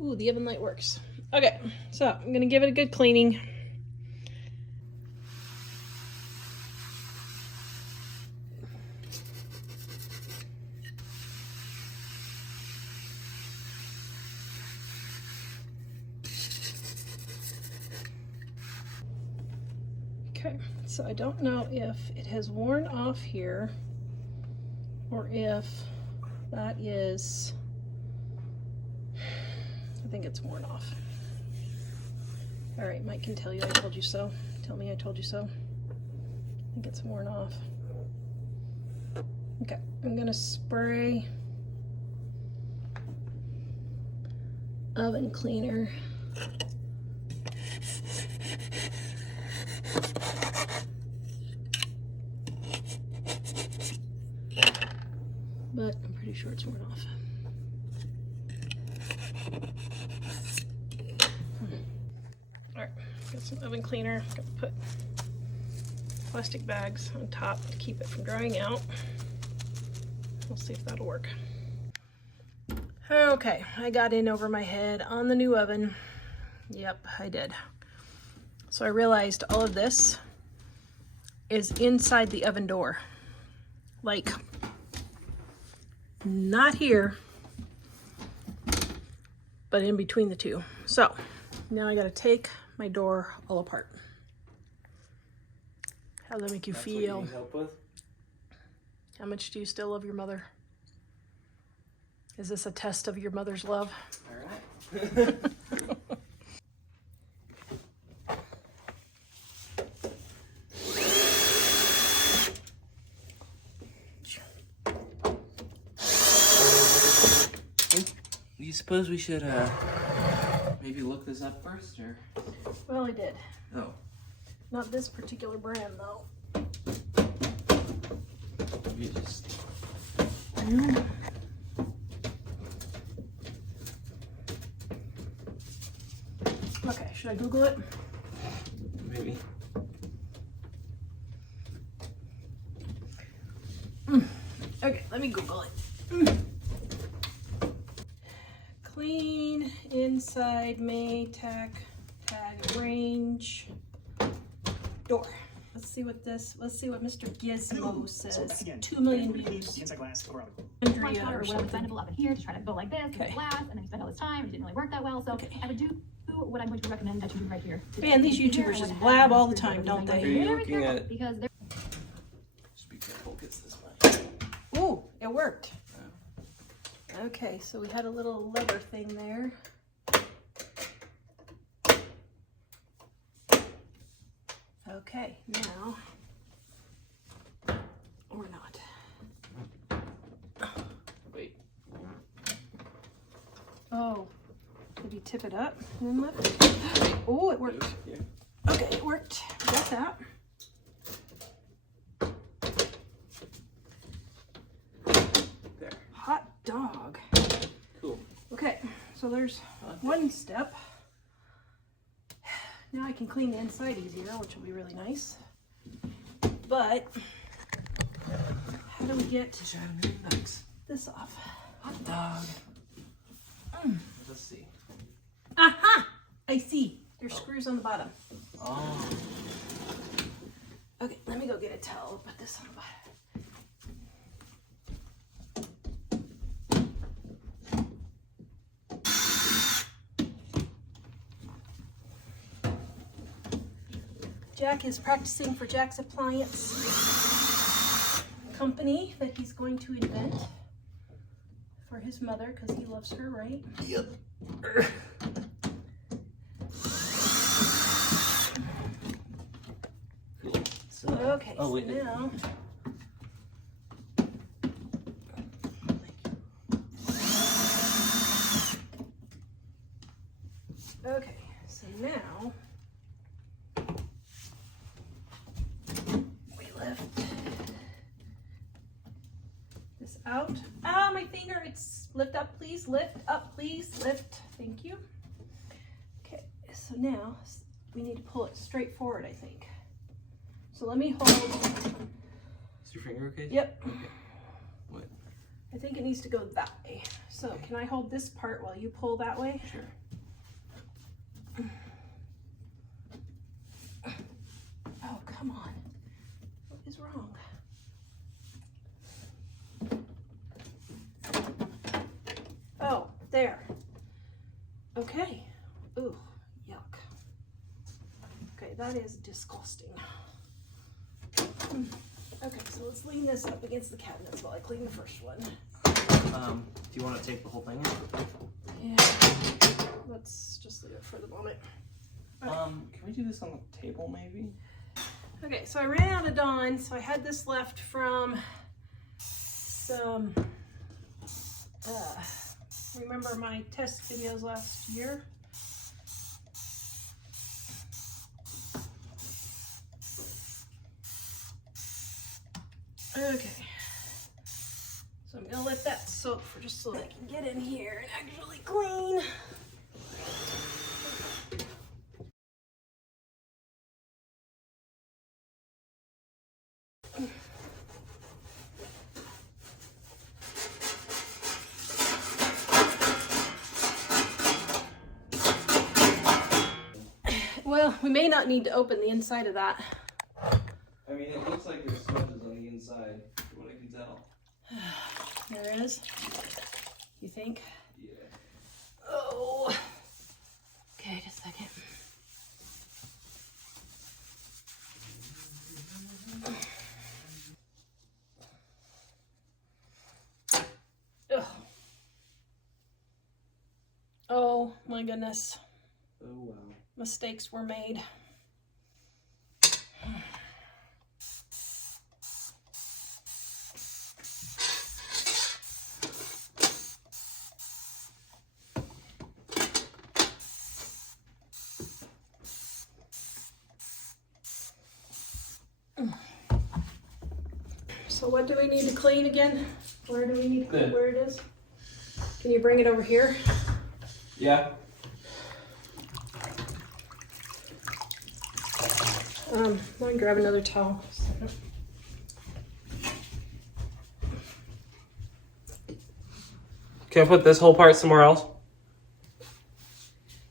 Ooh, the oven light works. Okay, so I'm gonna give it a good cleaning. Okay, so I don't know if it has worn off here or if that is, I think it's worn off. All right, Mike can tell you I told you so. Tell me I told you so. I think it's worn off. Okay, I'm gonna spray oven cleaner. But I'm pretty sure it's worn off. Alright, got some oven cleaner. Got to put plastic bags on top to keep it from drying out. We'll see if that'll work. Okay, I got in over my head on the new oven. Yep, I did. So I realized all of this is inside the oven door. Like, not here, but in between the two. So now I gotta take my door all apart. How does that make you That's what feel? you need help with? How much do you still love your mother? Is this a test of your mother's love? All right. Do you suppose we should maybe look this up first, or? Well, I did. Oh. Not this particular brand, though. You just. Okay, should I Google it? Maybe. Okay, let me Google it. Clean inside Maytag tag range door. Let's see what Mr. Gizmo says. 2 million views. Or whatever, so I ended up in here to try to go like this, Okay. with glass, and then you spend all this time, it didn't really work that well, so Okay. I would do what I'm going to recommend that you do right here. Man, these YouTubers just blab all the time, don't Are they? you Very looking careful, at? because they're Just be careful. Gets this way. Ooh, it worked. Okay, so we had a little lever thing there. Okay, now, or not. Wait. Oh, did you tip it up and then lift it? Oh, it worked. Yeah. Okay, it worked. Got that. There. Hot dog. Cool. Okay, so there's one step. Now I can clean the inside easier, which will be really nice. But how do we get this off? Hot dog. Let's see. Aha! I see. There's screws on the bottom. Oh. Okay, let me go get a towel. Put this on the bottom. Jack is practicing for Jack's appliance company that he's going to invent for his mother because he loves her, right? Yep. Cool. So. Okay, Oh so wait. now okay, so now we lift this out. Ah, my finger, it's lift up, please, lift up, please, lift. Thank you. Okay, so now we need to pull it straight forward, I think. So let me hold. Is your finger okay? Yep. Okay. What? I think it needs to go that way. So can I hold this part while you pull that way? Sure. Oh, come on. What is wrong? Oh, there. Okay. Ooh, yuck. Okay, that is disgusting. Okay, so let's lean this up against the cabinets while I clean the first one. Do you want to take the whole thing out? Yeah. Let's just leave it for the moment. Can we do this on the table maybe? Okay, so I ran out of Dawn, so I had this left from some, remember my test videos last year? Okay, so I'm gonna let that soak for just so I can get in here and actually clean. Well, we may not need to open the inside of that. I mean, it looks like there's smudges on the inside, from what I can tell. There is? You think? Yeah. Oh. Okay, just a second. Ugh. Oh my goodness. Oh wow. Mistakes were made. So what do we need to clean again? Where do we need to clean? Where it is? Can you bring it over here? Yeah. Let me grab another towel. Can I put this whole part somewhere else?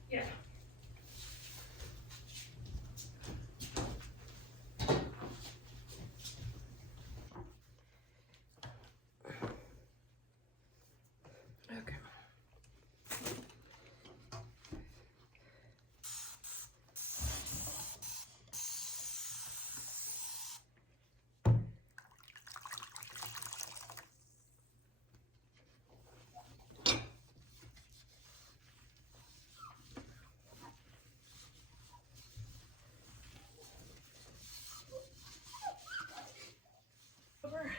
Yeah. Okay. Over.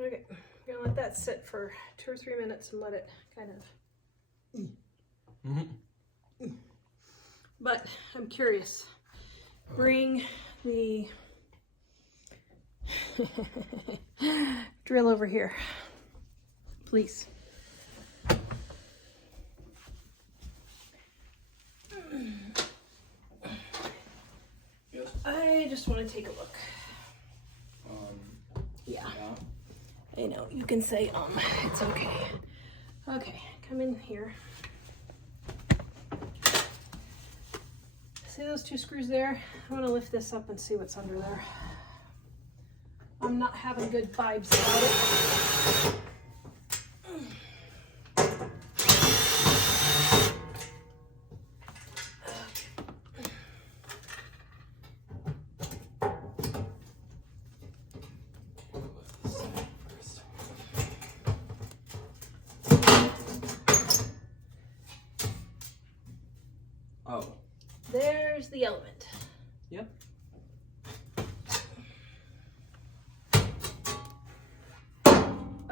Okay, I'm gonna let that sit for 2 or 3 minutes and let it kind of. But I'm curious. Bring the drill over here, please. Yes. I just want to take a look. Yeah. I know, you can say, it's okay. Okay, come in here. See those 2 screws there? I want to lift this up and see what's under there. I'm not having good vibes about it. Oh. There's the element. Yep.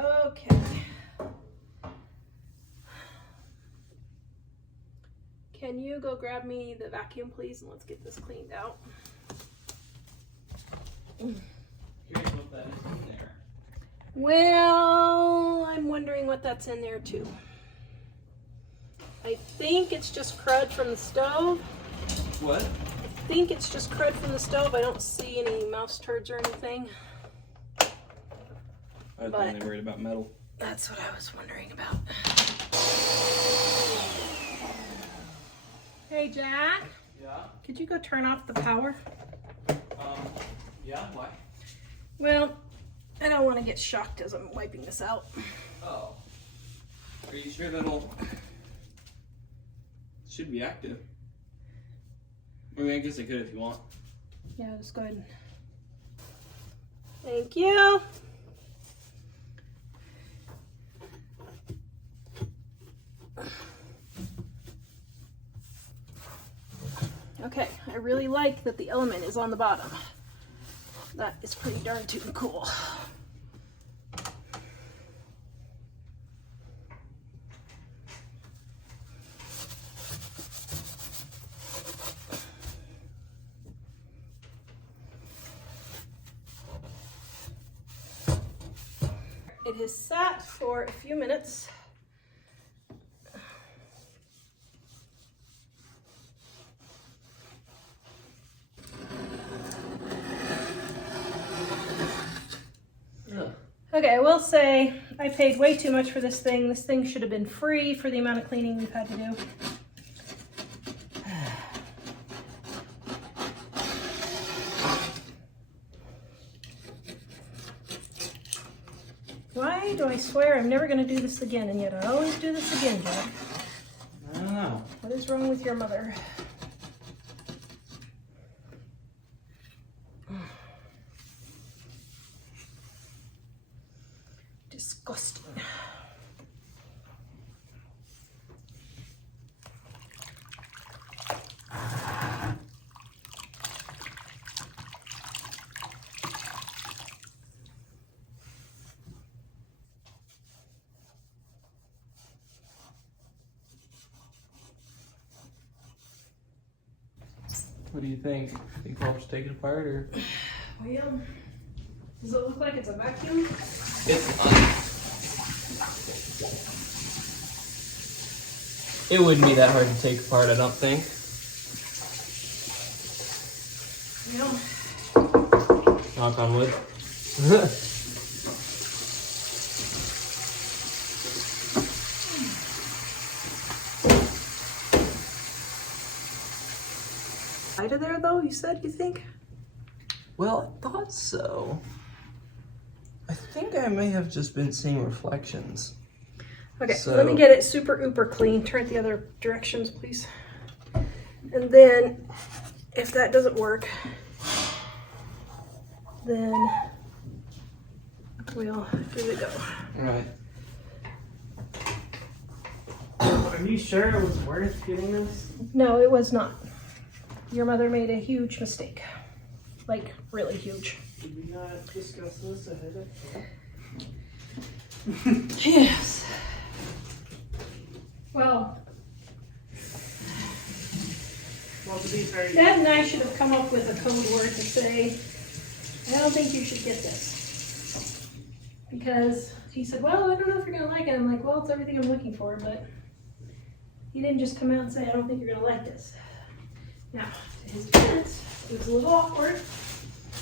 Okay. Can you go grab me the vacuum, please, and let's get this cleaned out. Here's what that is in there. Well, I'm wondering what that's in there too. I think it's just crud from the stove. What? I think it's just crud from the stove. I don't see any mouse turds or anything. I was mainly worried about metal. That's what I was wondering about. Hey, Jack. Yeah? Could you go turn off the power? Yeah? Why? Well, I don't want to get shocked as I'm wiping this out. Oh. Are you sure that'll... Should be active. I mean, I guess I could if you want. Yeah, just go ahead. Thank you. Okay, I really like that the element is on the bottom. That is pretty darn tootin' cool. It has sat for a few minutes. Okay, I will say I paid way too much for this thing. This thing should have been free for the amount of cleaning we've had to do. Why do I swear I'm never going to do this again, and yet I always do this again, Jack? I don't know. What is wrong with your mother? Disgusting. What do you think? Think I'll just take it apart or? Well, does it look like it's a vacuum? It wouldn't be that hard to take apart, I don't think. No. Knock on wood. Light of there though, you said, you think? Well, I thought so. I think I may have just been seeing reflections. Okay, So- let me get it super ooper clean. Turn it the other directions, please. And then, if that doesn't work, then we'll give it a go. Right. Are you sure it was worth getting this? No, it was not. Your mother made a huge mistake. Like, really huge. Did we not discuss this ahead of time? Yes. Well, Well, to be fair, Dad and I should have come up with a code word to say, I don't think you should get this. Because he said, well, I don't know if you're going to like it. I'm like, well, it's everything I'm looking for, but he didn't just come out and say, I don't think you're going to like this. Now, to his defense, it was a little awkward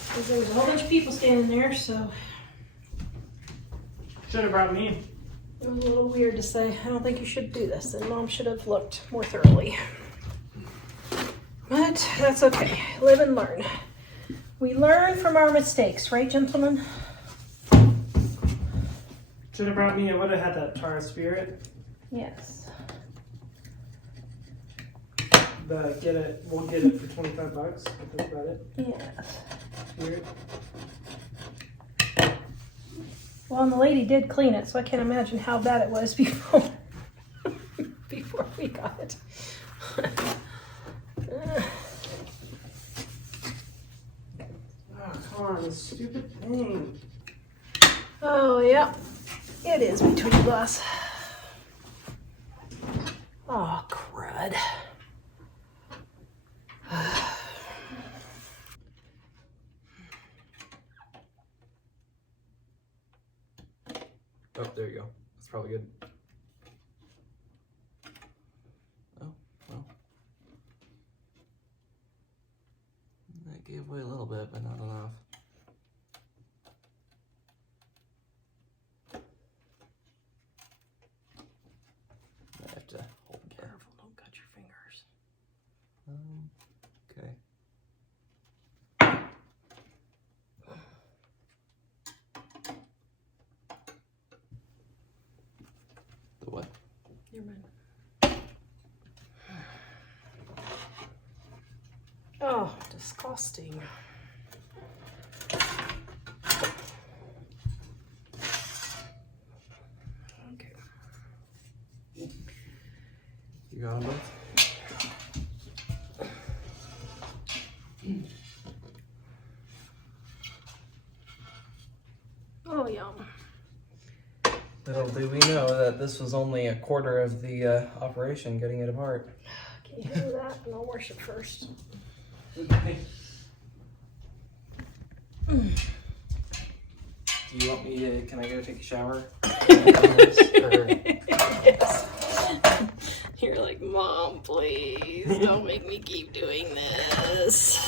because there was a whole bunch of people standing there, so should have brought me. it was a little weird to say, I don't think you should do this, and Mom should have looked more thoroughly. But that's okay. Live and learn. We learn from our mistakes, right, gentlemen? Should have brought me. I would have had that Tara Spirit. Yes. We'll get it for $25. That's about it. Yes. Spirit. Well, and the lady did clean it, so I can't imagine how bad it was before before we got it. Oh, come on, this stupid thing. Oh, yeah. It is between glass. Oh, crud. Oh, there you go. That's probably good. Oh, well. That gave away a little bit, but not enough. I have to hold it. Careful, don't cut your fingers. Okay. The what? You're mine. Oh, disgusting. Okay. You got them both? Oh, yum. Little do we know that this was only a quarter of the operation, getting it apart. Can you handle that? And I'll wash it first. Do you want me to, can I go take a shower? Yes. You're like, Mom, please don't make me keep doing this.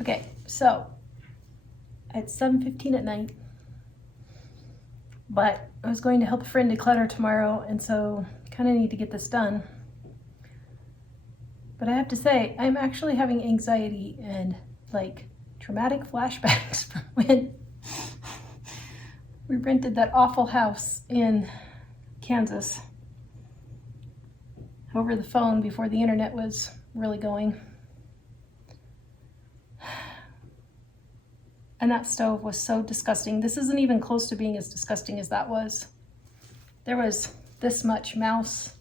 Okay, so it's 7:15 at night, but I was going to help a friend declutter tomorrow, and so kind of need to get this done. But I have to say, I'm actually having anxiety and like traumatic flashbacks from when we rented that awful house in Kansas over the phone before the internet was really going. And that stove was so disgusting. This isn't even close to being as disgusting as that was. There was this much mouse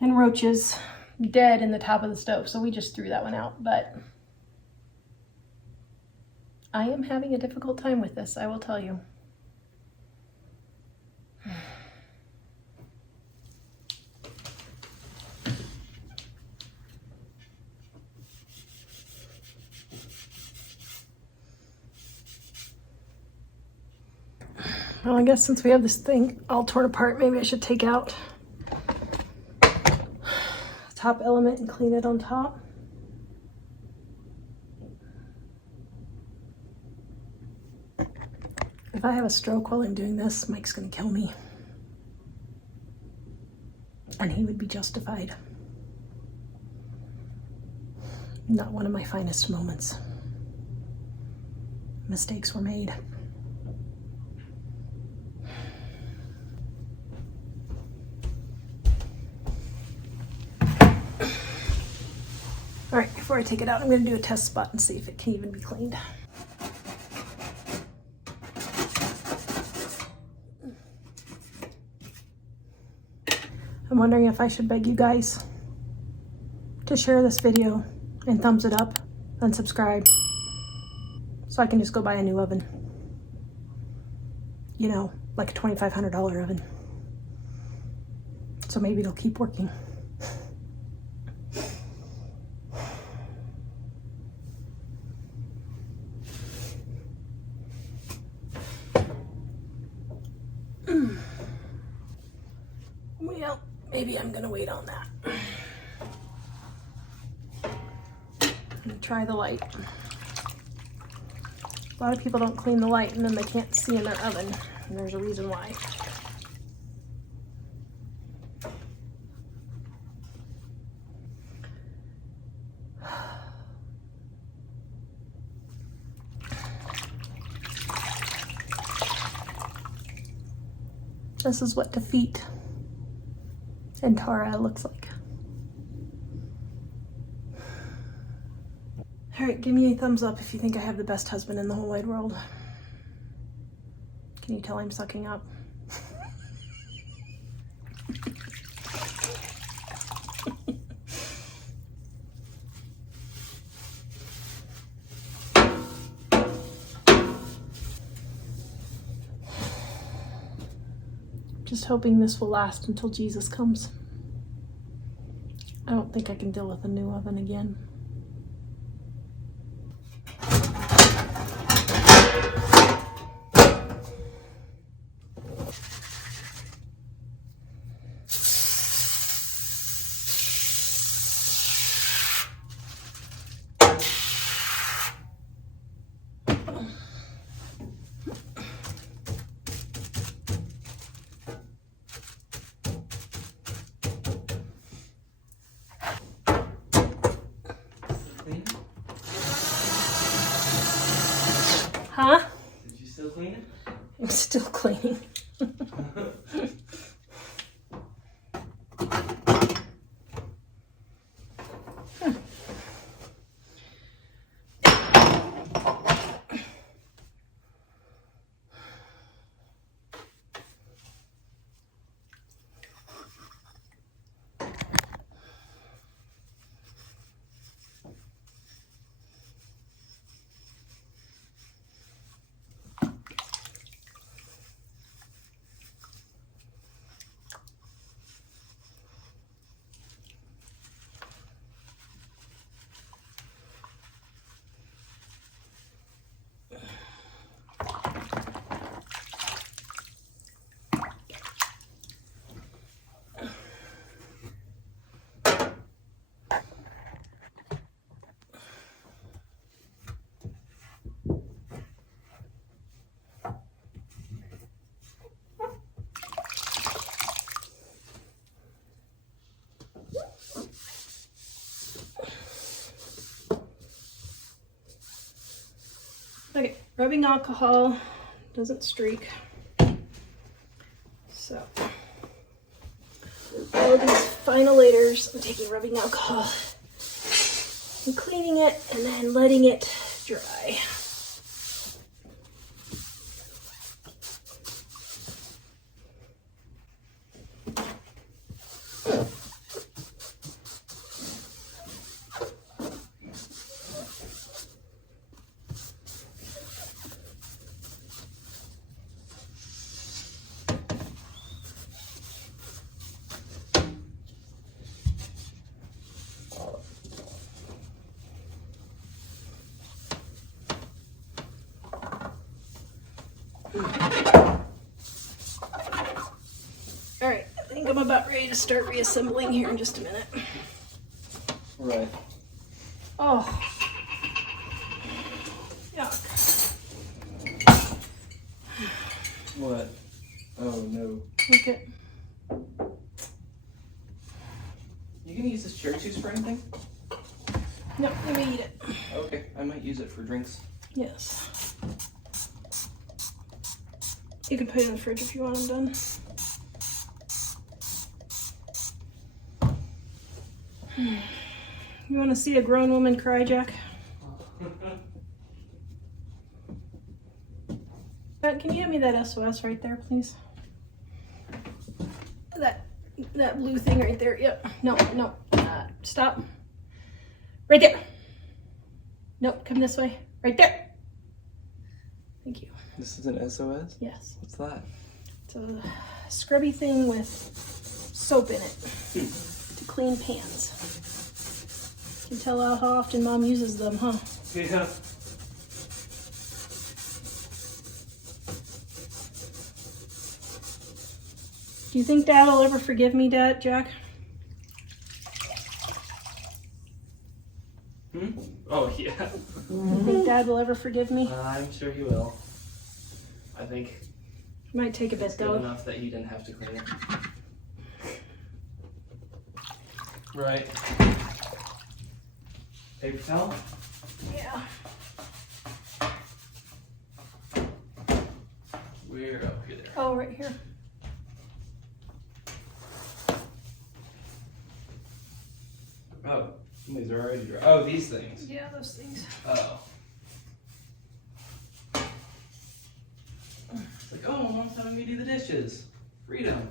and roaches dead in the top of the stove, so we just threw that one out. But I am having a difficult time with this, I will tell you. Well, I guess since we have this thing all torn apart, maybe I should take out the top element and clean it on top. If I have a stroke while I'm doing this, Mike's gonna kill me. And he would be justified. Not one of my finest moments. Mistakes were made. All right, before I take it out, I'm gonna do a test spot and see if it can even be cleaned. I'm wondering if I should beg you guys to share this video and thumbs it up and subscribe so I can just go buy a new oven. You know, like a $2,500 oven. So maybe it'll keep working. Well, maybe I'm gonna wait on that. I'm gonna try the light. A lot of people don't clean the light and then they can't see in their oven. And there's a reason why. This is what defeat in Tara looks like. All right, give me a thumbs up if you think I have the best husband in the whole wide world. Can you tell I'm sucking up? Just hoping this will last until Jesus comes. I don't think I can deal with a new oven again. Huh? Did you still clean it? I'm still cleaning. Okay, rubbing alcohol doesn't streak. So, all of these finalators, I'm taking rubbing alcohol and cleaning it and then letting it dry. All right, I think I'm about ready to start reassembling here in just a minute. Right. Oh, yuck. What? Oh no. Look at, You gonna use this cherry juice for anything? no, let me eat it. Okay, I might use it for drinks. Yes. You can put it in the fridge if you want them done. You want to see a grown woman cry, Jack? Matt, can you hand me that SOS right there, please? That blue thing right there. Yep. No. Stop. Right there. Nope. Come this way. Right there. Thank you. This is an SOS? Yes. What's that? It's a scrubby thing with soap in it to clean pans. You can tell how often Mom uses them, huh? Yeah. Do you think Dad will ever forgive me, Jack? Oh, yeah. You think Dad will ever forgive me? I'm sure he will. I think Might take a bit it's good though. enough that he didn't have to clean it. Right. Paper towel? Yeah. We're up here. Oh, right here. Oh, these are already dry. Oh, these things. Yeah, those things. Oh. It's like, oh, Mom's having me do the dishes. Freedom.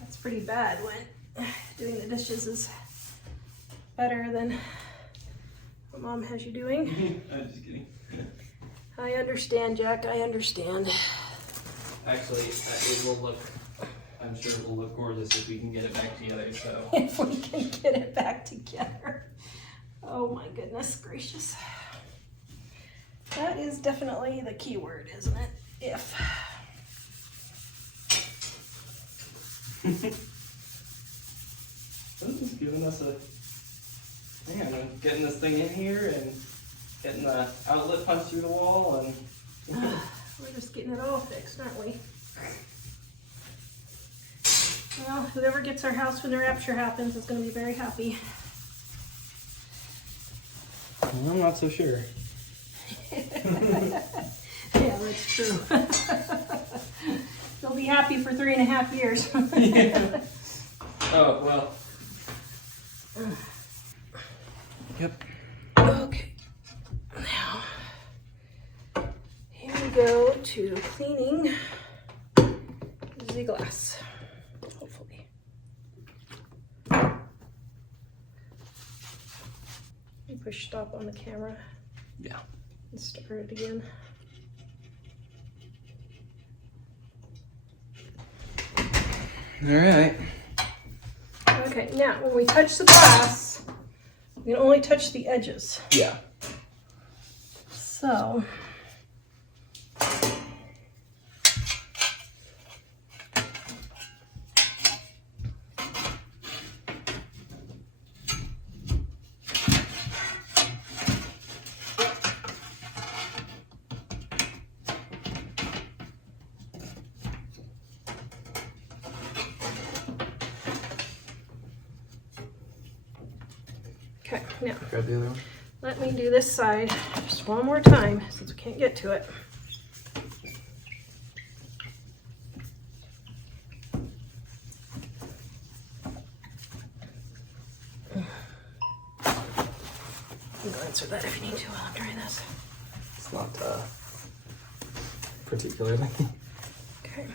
That's pretty bad when doing the dishes is better than what Mom has you doing. I'm just kidding. I understand, Jack. I understand. Actually, it will look, I'm sure it will look gorgeous if we can get it back together, so. If we can get it back together. Oh my goodness gracious. That is definitely the key word, isn't it? If. This is giving us a, man, getting this thing in here and getting the outlet punched through the wall and. We're just getting it all fixed, aren't we? Well, whoever gets our house when the rapture happens is going to be very happy. I'm not so sure. Yeah, that's true. They'll be happy for 3.5 years. Yeah. Oh, well. Yep. Okay. Now, here we go to cleaning the glass. Hopefully. You push stop on the camera. Yeah. And start it again. All right. Okay, now when we touch the glass, we can only touch the edges. Yeah. So, okay, now Grab the other one. let me do this side just one more time since we can't get to it. You can answer that if you need to while I'm doing this. It's not particularly. Okay.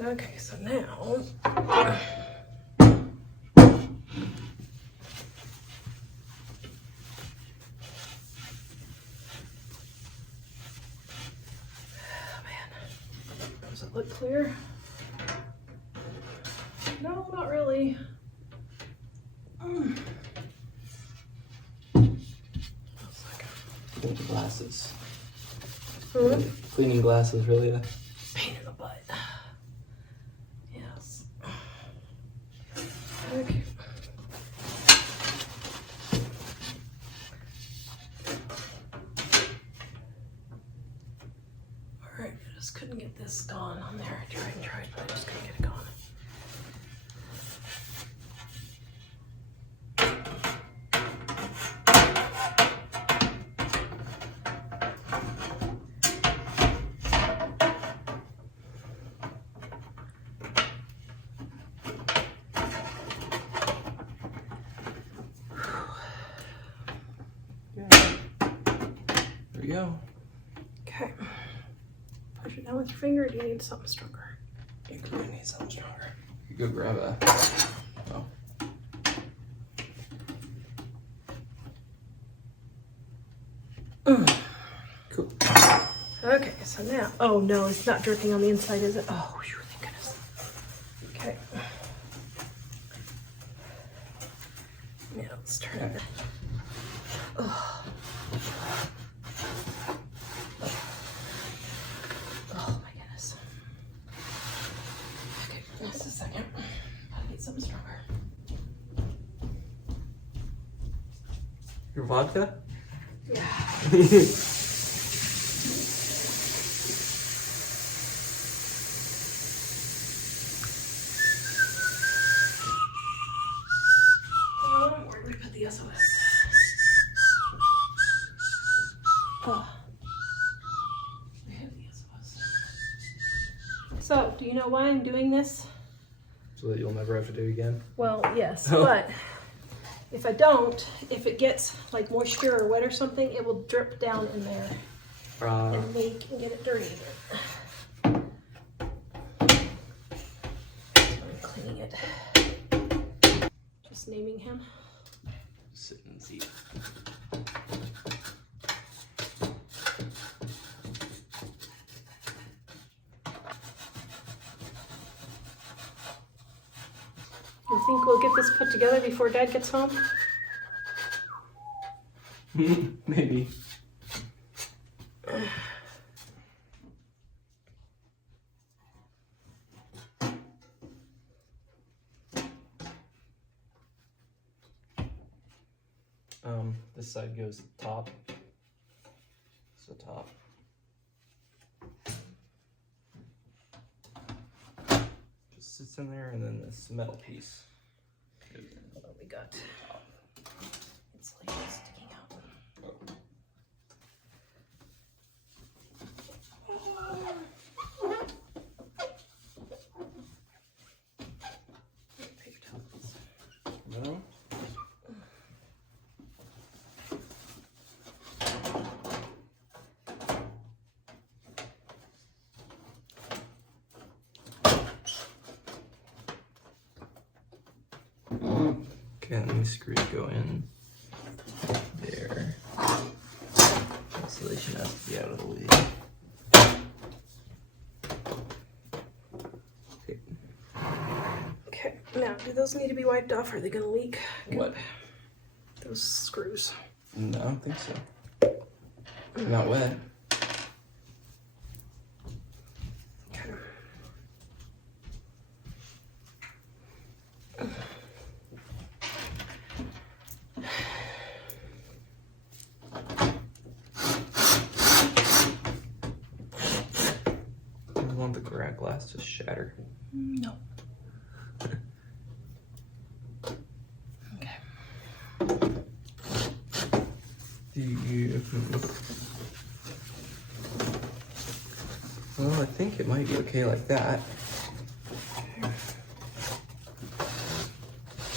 Okay, so now does it look clear? No, not really. Cleaning glasses. Hmm? Cleaning glasses, really. Pain in the butt. Yes. Okay. Alright, I just couldn't get this gone on there. I tried and tried, but I just couldn't get it gone. There we go. Okay. Push it down with your finger, or do you need something stronger? You could need something stronger. You could go grab a. Oh. Cool. Okay, so now, oh no, it's not dripping on the inside, is it? Oh, phew, thank goodness. Okay. Now let's turn it. Oh. Oh my goodness. Okay, this is vodka? Yeah. Where did we put the SOS? Oh. We have the SOS. So, do you know why I'm doing this? So that you'll never have to do it again? Well, yes, Oh. but if I don't, if it gets like moisture or wet or something, it will drip down in there and leak and get it dirty again. I'm cleaning it. Just naming him. Sit and see. You think we'll get this put together before Dad gets home? Maybe. This side goes top. So top. Just sits in there, and then this metal piece goes in. What we got? It's like sticking out. Paper towels. No? Okay, and these screws go in there. Insulation has to be out of the way. Okay. Okay, now do those need to be wiped off or are they gonna leak? What? Those screws. No, I don't think so. They're not wet. Okay. I want the crack glass to shatter. No. Okay. Do you? Well, I think it might be okay like that.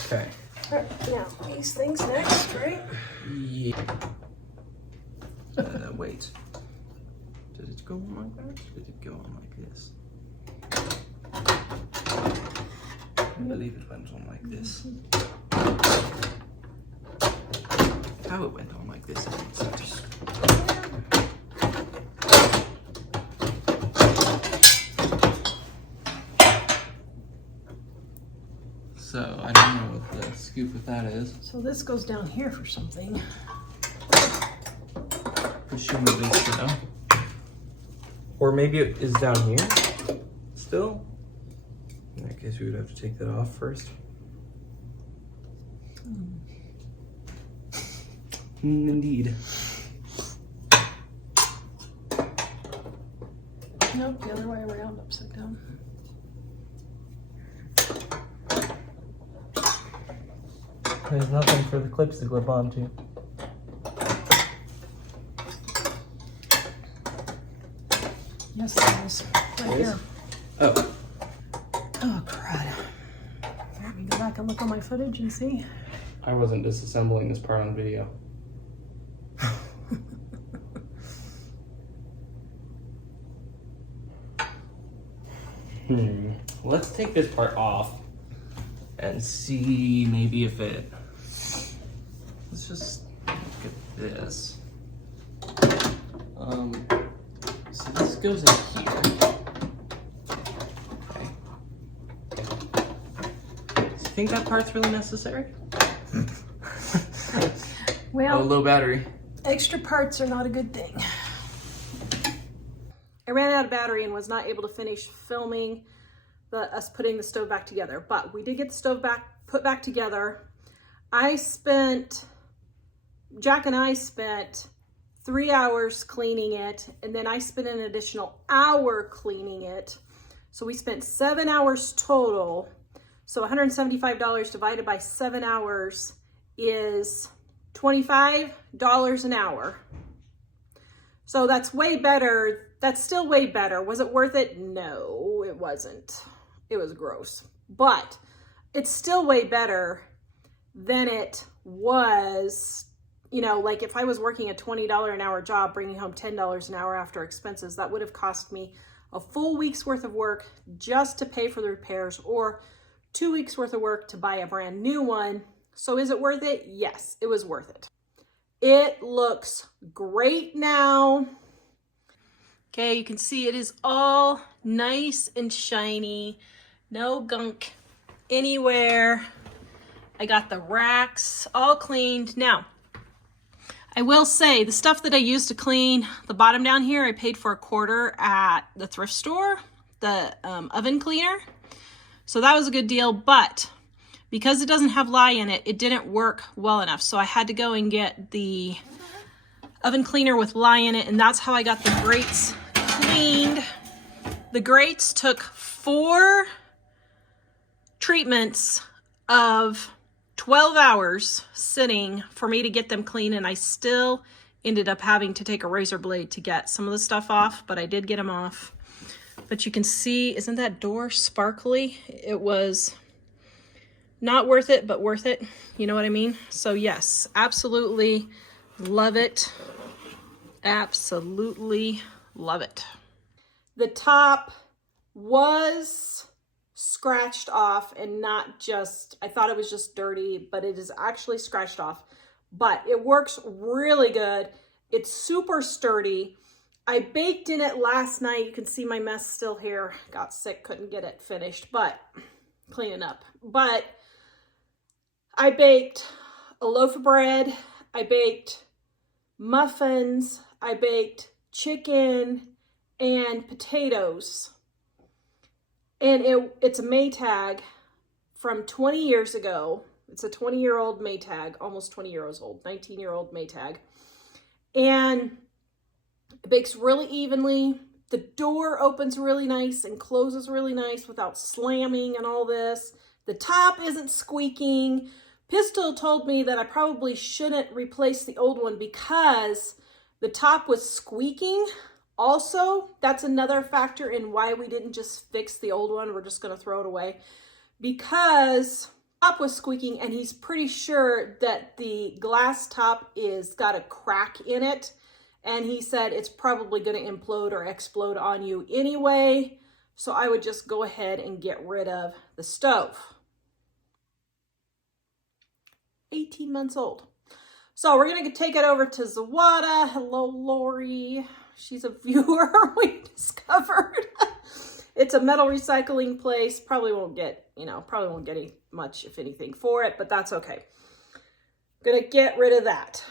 Okay. Alright, now these things next, right? Yeah. Wait. Did it go on like that? Or did it go on like this? I believe it went on like this. How it went on like this isn't such. So I don't know what the scoop with that is. So this goes down here for something. Presumably so. Or maybe it is down here still. In that case, we would have to take that off first. Indeed. Nope, the other way around, upside down. There's nothing for the clips to clip onto. Yes, there is. Right There is? here. Oh, Oh, crud. Let me go back and look on my footage and see. I wasn't disassembling this part on video. Let's take this part off and see maybe if it. Let's just look at this. So this goes in here. Okay. Do you think that part's really necessary? Well, Oh, low battery. extra parts are not a good thing. I ran out of battery and was not able to finish filming us putting the stove back together, but we did get the stove put back together. I spent Jack and I spent 3 hours cleaning it, and then I spent an additional hour cleaning it. So we spent 7 hours total. So $175 divided by 7 hours is $25 an hour. So that's way better. That's still way better. Was it worth it? No, it wasn't. It was gross. But it's still way better than it was, you know, like if I was working a $20 an hour job, bringing home $10 an hour after expenses, that would have cost me a full week's worth of work just to pay for the repairs, or 2 weeks worth of work to buy a brand new one. So is it worth it? Yes, it was worth it. It looks great now. Okay, you can see it is all nice and shiny. No gunk anywhere. I got the racks all cleaned. Now, I will say the stuff that I used to clean the bottom down here, I paid for $1 at the thrift store, the oven cleaner. So that was a good deal, but because it doesn't have lye in it, it didn't work well enough. So I had to go and get the oven cleaner with lye in it, and that's how I got the grates cleaned. The grates took 4 treatments of 12 hours sitting for me to get them clean, and I still ended up having to take a razor blade to get some of the stuff off, but I did get them off. But you can see, isn't that door sparkly? It was not worth it, but worth it. You know what I mean? So yes, absolutely love it. Absolutely love it. The top was scratched off, and not just, I thought it was just dirty, but it is actually scratched off. But it works really good. It's super sturdy. I baked in it last night. You can see my mess still here. Got sick, couldn't get it finished, but cleaning up. But I baked a loaf of bread. I baked muffins. I baked chicken and potatoes. And it's a Maytag from 20 years ago. It's a 20-year-old Maytag, almost 20 years old, 19-year-old Maytag. And it bakes really evenly. The door opens really nice and closes really nice without slamming and all this. The top isn't squeaking. Pistol told me that I probably shouldn't replace the old one because the top was squeaking. Also, that's another factor in why we didn't just fix the old one. We're just going to throw it away because the top was squeaking, and he's pretty sure that the glass top is got a crack in it. And he said it's probably going to implode or explode on you anyway. So I would just go ahead and get rid of the stove. 18 months old. So we're going to take it over to Zawada. Hello, Lori. She's a viewer we discovered. It's a metal recycling place. Probably won't get any much, if anything, for it, but that's okay. Gonna get rid of that.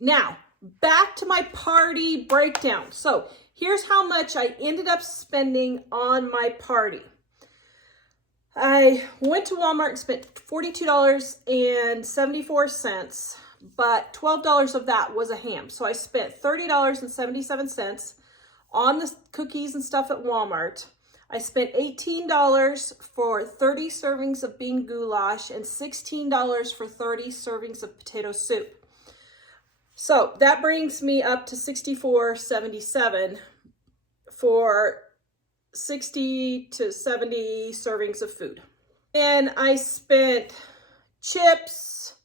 Now, back to my party breakdown. So here's how much I ended up spending on my party. I went to Walmart and spent $42.74, but $12 of that was a ham. So I spent $30.77 on the cookies and stuff at Walmart. I spent $18 for 30 servings of bean goulash and $16 for 30 servings of potato soup. So that brings me up to $64.77 for 60 to 70 servings of food. And I spent chips,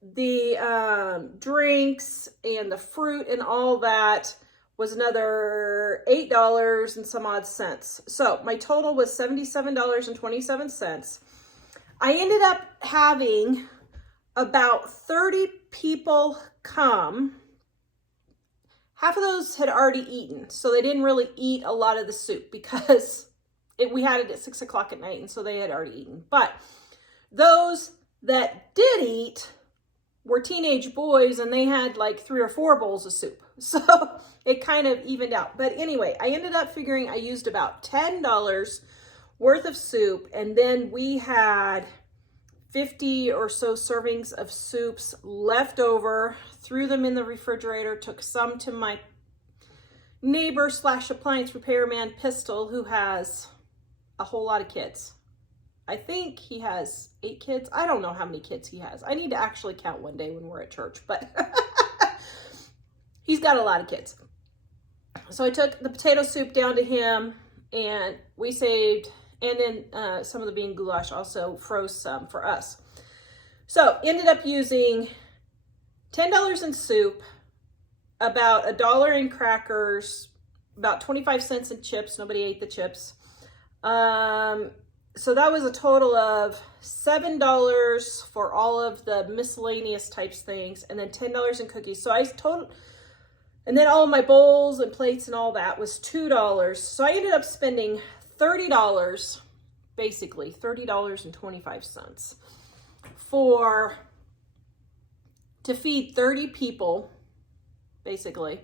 the drinks, and the fruit, and all that was another $8 and some odd cents. So my total was $77.27. I ended up having about 30 people come. Half of those had already eaten, so they didn't really eat a lot of the soup because we had it at 6 o'clock at night, and so they had already eaten. But those that did eat were teenage boys, and they had like 3 or 4 bowls of soup. So it kind of evened out. But anyway, I ended up figuring I used about $10 worth of soup, and then we had 50 or so servings of soups left over, threw them in the refrigerator, took some to my neighbor / appliance repairman Pistol, who has a whole lot of kids. I think he has 8 kids. I don't know how many kids he has. I need to actually count one day when we're at church, but he's got a lot of kids. So I took the potato soup down to him, and we saved, and then some of the bean goulash, also froze some for us. So ended up using $10 in soup, about $1 in crackers, about 25 cents in chips. Nobody ate the chips. So that was a total of $7 for all of the miscellaneous types things, and then $10 in cookies. So and then all of my bowls and plates and all that was $2. So I ended up spending $30, basically $30.25 to feed 30 people, basically.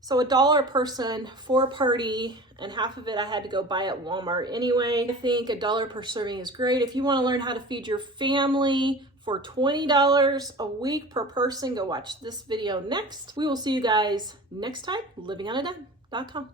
So $1 a person for a party, and half of it I had to go buy at Walmart anyway. I think $1 per serving is great. If you want to learn how to feed your family for $20 a week per person, go watch this video next. We will see you guys next time, livingonadime.com.